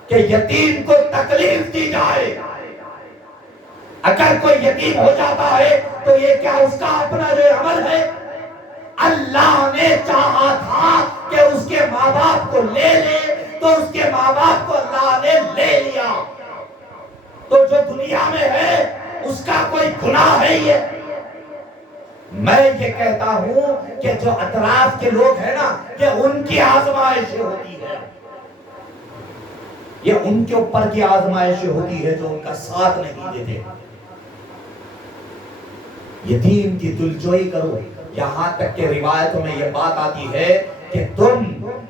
کہ یتیم کو تکلیف دی جائے۔ اگر کوئی یتیم ہو جاتا ہے تو یہ کیا اس کا اپنا جو عمل ہے؟ اللہ نے چاہا تھا کہ اس کے ماں باپ کو لے لے تو اس کے ماں باپ کو اللہ نے لے لیا، تو جو دنیا میں ہے اس کا کوئی گناہ ہے یہ؟ میں یہ کہتا ہوں کہ جو اطراف کے لوگ ہیں نا، یہ ان کی آزمائش ہوتی ہے، یہ ان کے اوپر کی آزمائش ہوتی ہے جو ان کا ساتھ نہیں دیتے۔ یتیم کی دلجوئی کرو، یہاں تک کہ روایتوں میں یہ بات آتی ہے کہ تم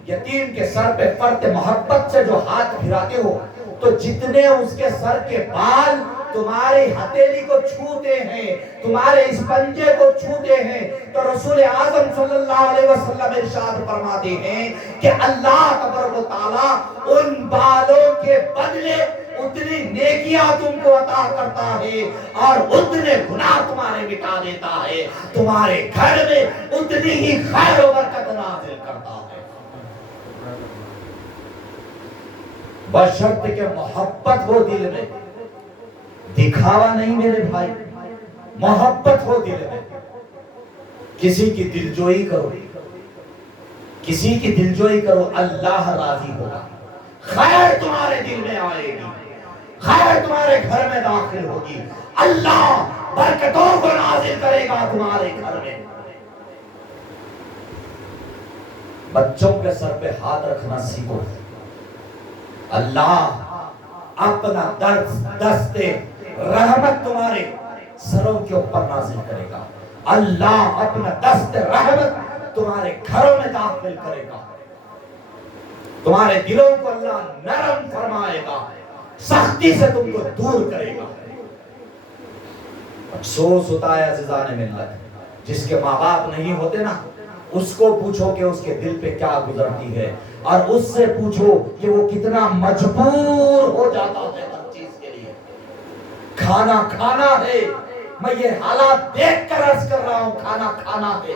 یتیم کے سر پہ فرط محبت سے جو ہاتھ پھراتے ہو تو جتنے اس کے سر کے بال تمہاری ہتھیلی کو چھوتے ہیں، تمہارے اس پنجے کو چھوتے ہیں، تو رسول اعظم صلی اللہ علیہ وسلم ارشاد فرماتے ہیں کہ اللہ تبارک و تعالی ان بالوں کے بدلے اتنی نیکیاں تم کو عطا کرتا ہے اور اتنے گناہ تمہارے مٹا دیتا ہے، تمہارے گھر میں اتنی ہی خیر و برکت نازل کرتا ہے، بشرط کہ محبت ہو دل میں، دکھاوا نہیں میرے بھائی، محبت ہو دل میں۔ کسی کی دلجوئی کرو، کسی کی دلجوئی کرو، اللہ راضی ہوگا، خیر تمہارے دل میں آئے گی، خیر تمہارے گھر میں داخل ہوگی، اللہ برکتوں کو نازل کرے گا تمہارے گھر میں۔ بچوں کے سر پہ ہاتھ رکھنا سیکھو، اللہ اپنا دست رحمت تمہارے سروں کے اوپر نازل کرے گا، اللہ اپنا دست رحمت تمہارے گھروں میں داخل کرے گا، تمہارے دلوں کو اللہ نرم فرمائے گا، سختی سے تم کو دور کرے گا۔ افسوس ہوتا ہے عزیزان ملت، جس کے ماں باپ نہیں ہوتے نا، اس کو پوچھو کہ اس کے دل پہ کیا گزرتی ہے، اور اس سے پوچھو کہ وہ کتنا مجبور ہو جاتا ہے ہر چیز کے لیے۔ کھانا کھانا ہے، میں یہ حالات دیکھ کر عرض کر رہا ہوں، کھانا کھانا ہے،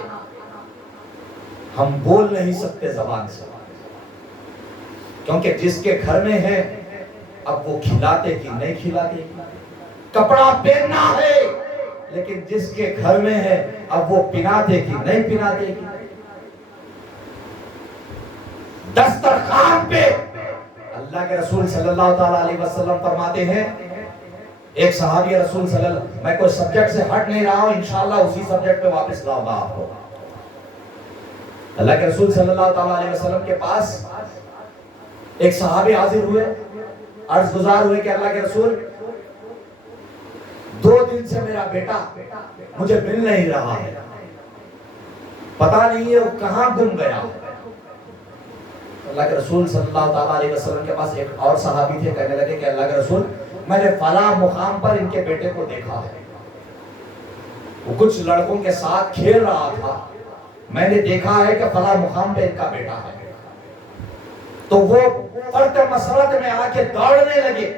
ہم بول نہیں سکتے زبان سے، کیونکہ جس کے گھر میں ہے اب وہ کھلاتے کہ نہیں کھلاتے، کپڑا پہننا ہے لیکن جس کے گھر میں ہے اب وہ پہناتے کہ نہیں پہناتے، دسترخوان پہ اللہ کے رسول صلی اللہ تعالیٰ علیہ وسلم فرماتے ہیں، ایک صحابی رسول صلی اللہ، میں کوئی سبجیکٹ سے ہٹ نہیں رہا ہوں، انشاءاللہ اسی سبجیکٹ پہ واپس لاؤں گا آپ کو۔ اللہ کے رسول صلی اللہ تعالیٰ علیہ وسلم کے پاس ایک صحابی حاضر ہوئے، عرض گزار ہوئے کہ اللہ کے رسول 2 دن سے میرا بیٹا مجھے مل نہیں رہا ہے، پتہ نہیں ہے وہ کہاں گم گیا۔ اللہ کے رسول صلی اللہ تعالیٰ علیہ وسلم کے پاس ایک اور صحابی تھے، کہنے لگے کہ اللہ کے رسول میں نے فلاں مقام پر ان کے بیٹے کو دیکھا ہے، وہ کچھ لڑکوں کے ساتھ کھیل رہا تھا، میں نے دیکھا ہے کہ فلاں مقام پہ ان کا بیٹا ہے۔ تو وہ فرد مسرت میں آ کے دوڑنے لگے،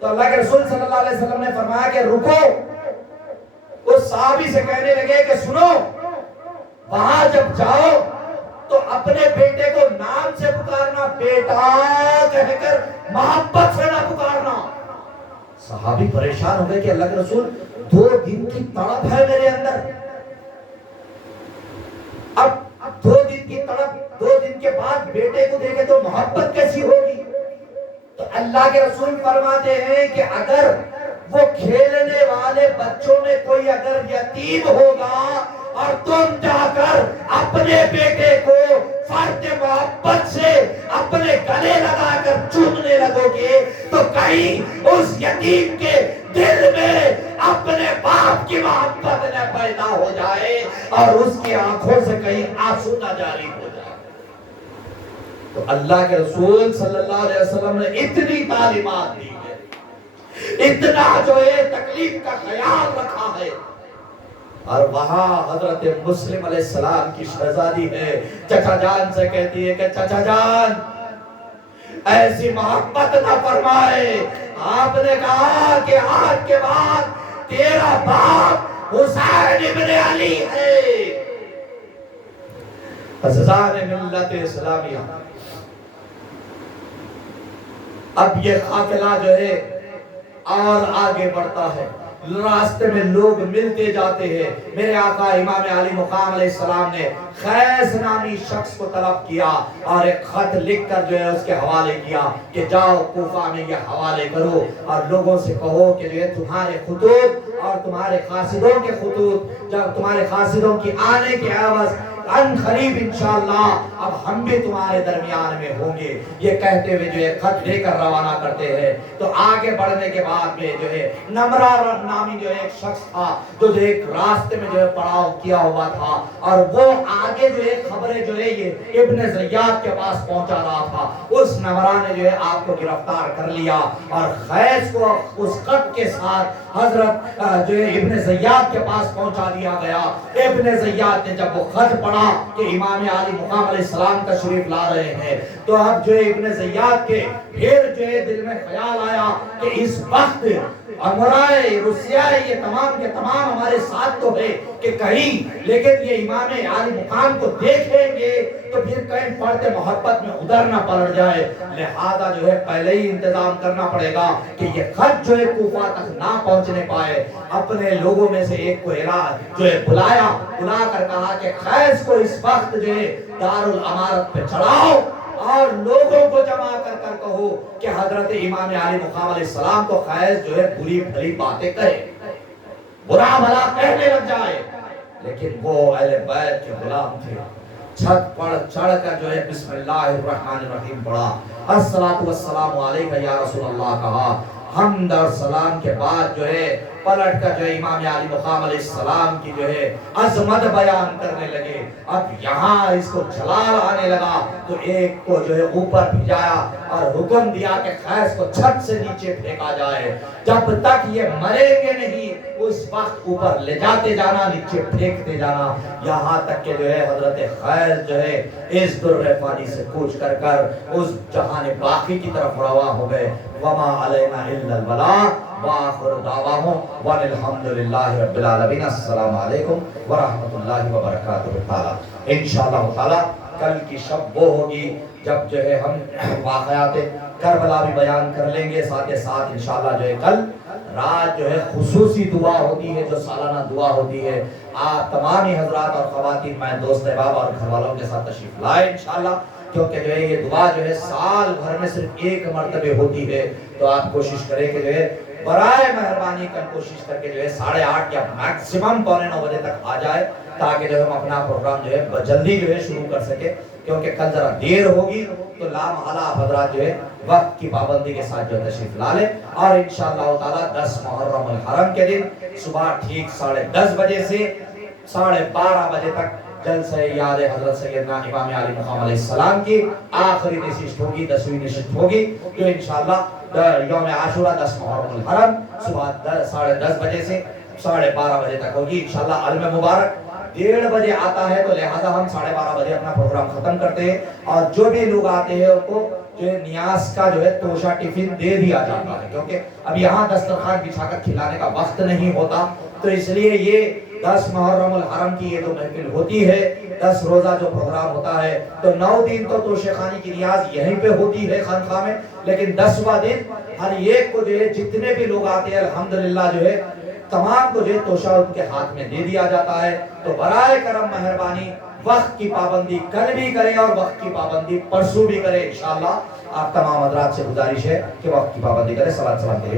تو اللہ کے رسول صلی اللہ علیہ وسلم نے فرمایا کہ رکو، اس صحابی سے کہنے لگے کہ سنو، وہاں جب جاؤ تو اپنے بیٹے کو نام سے پکارنا، بیٹا کہہ کر محبت سے نہ پکارنا۔ صحابی پریشان ہو گئے کہ اللہ کے رسول 2 دن کی تڑپ ہے میرے اندر، اب 2 دن کی تڑپ، 2 دن کے بعد بیٹے کو دیکھے تو محبت کیسی ہوگی؟ تو اللہ کے رسول فرماتے ہیں کہ اگر وہ کھیلنے والے بچوں میں کوئی اگر یتیم ہوگا اور تم جا کر اپنے بیٹے کو فرد محبت سے اپنے گلے لگا کر چومنے لگو گے تو کہیں اس یتیم کے دل میں اپنے باپ کی محبت نہ پیدا ہو جائے اور اس کی آنکھوں سے کہیں آنسو نہ جاری ہو جائے۔ تو اللہ کے رسول صلی اللہ علیہ وسلم نے اتنی تعلیمات دی ہے، اتنا جو ہے تکلیف کا خیال رکھا ہے، اور وہاں حضرت مسلم علیہ السلام کی شہزادی ہے، چچا جان سے کہتی ہے کہ چچا جان ایسی محبت نہ فرمائے، آپ نے کہا کہ آج کے بعد تیرا باپ حسین ابن علی ہے۔ عزیزان ملت اسلامیہ، اب یہ قافلہ جو ہے اور آگے بڑھتا ہے، راستے میں لوگ ملتے جاتے ہیں۔ میرے آقا امام علی مقام علیہ السلام نے خیس نامی شخص کو طلب کیا اور ایک خط لکھ کر جو ہے اس کے حوالے کیا کہ جاؤ کوفہ میں یہ حوالے کرو اور لوگوں سے کہو کہ جو ہے تمہارے خطوط اور تمہارے قاصدوں کے خطوط، جب تمہارے قاصدوں کی آنے کے عوض ان قریب انشاءاللہ اب ہم بھی تمہارے درمیان میں ہوں گے، یہ کہتے ہوئے جو ہے خط لے کر روانہ کرتے ہیں۔ تو آگے بڑھنے کے بعد میں جو ہے نمرہ نامی جو ایک شخص تھا جو ایک راستے میں جو ہے پڑاؤ کیا ہوا تھا، اور وہ آگے جو ہے خبریں جو ہے یہ ابن زیاد کے پاس پہنچا رہا تھا۔ اس نمرہ نے جو ہے آپ کو گرفتار کر لیا اور خیس کو اس خط کے ساتھ حضرت جو ہے ابن زیاد کے پاس پہنچا دیا گیا۔ ابن زیاد نے جب وہ خط پڑھا کہ امام علی مقام علیہ السلام تشریف لا رہے ہیں تو اب جو ہے ابن زیاد کے پھر جو ہے دل میں خیال آیا کہ اس وقت امرائے روسیہ یہ تمام کے تمام ہمارے ساتھ تو ہے کہ کہیں لیکن یہ امام علی مقام کو دیکھیں گے تو پھر کہیں پڑھتے محبت میں ادھر نہ پلٹ جائے، لہذا جو ہے پہلے ہی انتظام کرنا پڑے گا کہ یہ خط جو ہے کوفہ تک نہ پہنچنے پائے۔ اپنے لوگوں میں سے ایک کو جو ہے بلا کر کہا کہ خیس کو اس وقت جو ہے دارالامارت پہ چڑھاؤ اور لوگوں کو جمع کر کر کہو کہ حضرت امام علی مقام علیہ السلام کو خیس جو ہے بری بھلی باتیں کہے، برا بھلا کہنے لگ جائے۔ لیکن وہ اہل بیت کے غلام تھے، چھت پر چڑھ کر جو ہے بسم اللہ الرحمن الرحیم پڑھا، الصلاۃ والسلام علیکہ یا رسول اللہ کہا، حمد اور سلام کے بعد جو ہے پلٹ کر جو ہے امام علی مقام علیہ السلام کی جو ہے عظمت بیان کرنے لگے۔ اب یہاں اس کو جلال آنے لگا تو ایک کو جو ہے اوپر بھیجایا اور حکم دیا کہ خیس کو چھت سے نیچے پھینکا جائے، جب تک یہ مریں گے نہیں اس وقت اوپر لے جاتے جانا، نیچے پھینکتے جانا، یہاں تک کہ جو ہے حضرت خیس جو ہے اس در فانی سے کوچ کر کر اس جہان باقی کی طرف رواں ہو گئے۔ وما علینا الا البلاغ وآخر دعواہم وان الحمدللہ رب العالمین۔ السلام علیکم ورحمۃ اللہ وبرکاتہ تعالی۔ انشاءاللہ تعالی کل کی شب وہ ہوگی جب جو ہے ہم واقعات کربلا بھی بیان کر لیں گے، ساتھ ساتھ انشاءاللہ جو ہے کل رات جو ہے خصوصی دعا ہوتی ہے جو سالانہ دعا ہوتی ہے۔ آپ تمام ہی حضرات اور خواتین میں دوست احباب اور گھر والوں کے ساتھ تشریف لائیں انشاءاللہ، کیونکہ جو ہے یہ دعا جو ہے سال بھر میں صرف ایک مرتبہ ہوتی ہے، تو آپ کوشش کریں کہ جو ہے برائے مہربانی کر کوشش کر کے جو ہے 8:30 یا میکسیمم 8:45 بجے تک آ جائے تاکہ جو ہم اپنا پروگرام جو ہے جلدی جو ہے شروع کر سکے، کیونکہ کل ذرا دیر ہوگی تو لا محالہ آپ حضرات جو ہے وقت کی پابندی کے ساتھ جو تشریف لا لیں، اور انشاءاللہ تعالی 10 محرم الحرم کے دن صبح ٹھیک 10:30 بجے سے 12:30 بجے تک جلسہ یاد حضرت سیدنا امام علی مقام علیہ السلام کی آخری نشست ہوگی، 10ویں نشست ہوگی، جو انشاءاللہ یوم عاشورہ 10 محرم الحرم صبح 10:30 بجے سے 12:30 بجے تک ہوگی انشاءاللہ۔ علم مبارک 1:30 بجے آتا ہے، تو لہذا ہم 12:30 بجے اپنا پروگرام ختم کرتے ہیں، اور جو بھی لوگ آتے ہیں ان کو جو ہے نیاز کا جو ہے توشہ ٹفن دے دیا جاتا ہے، کیونکہ اب یہاں دسترخوان بچھا کر کھلانے کا وقت نہیں ہوتا، تو اس لیے یہ 10 محرم الحرم کی یہ جو محفل ہوتی ہے، 10 روزہ جو پروگرام ہوتا ہے، تو 9 دن تو توشہ خانی کی نیاز یہیں پہ ہوتی ہے خانقاہ میں، لیکن 10واں دن ہر ایک کو جو ہے جتنے بھی لوگ آتے ہیں الحمدللہ جو ہے تمام کو جو ہے توشہ ان کے ہاتھ میں دے دیا جاتا ہے۔ تو برائے کرم مہربانی وقت کی پابندی کل بھی کریں اور وقت کی پابندی پرسوں بھی کریں انشاءاللہ۔ آپ تمام حضرات سے گزارش ہے کہ وقت کی پابندی کریں۔ صلاۃ سلام کے لیے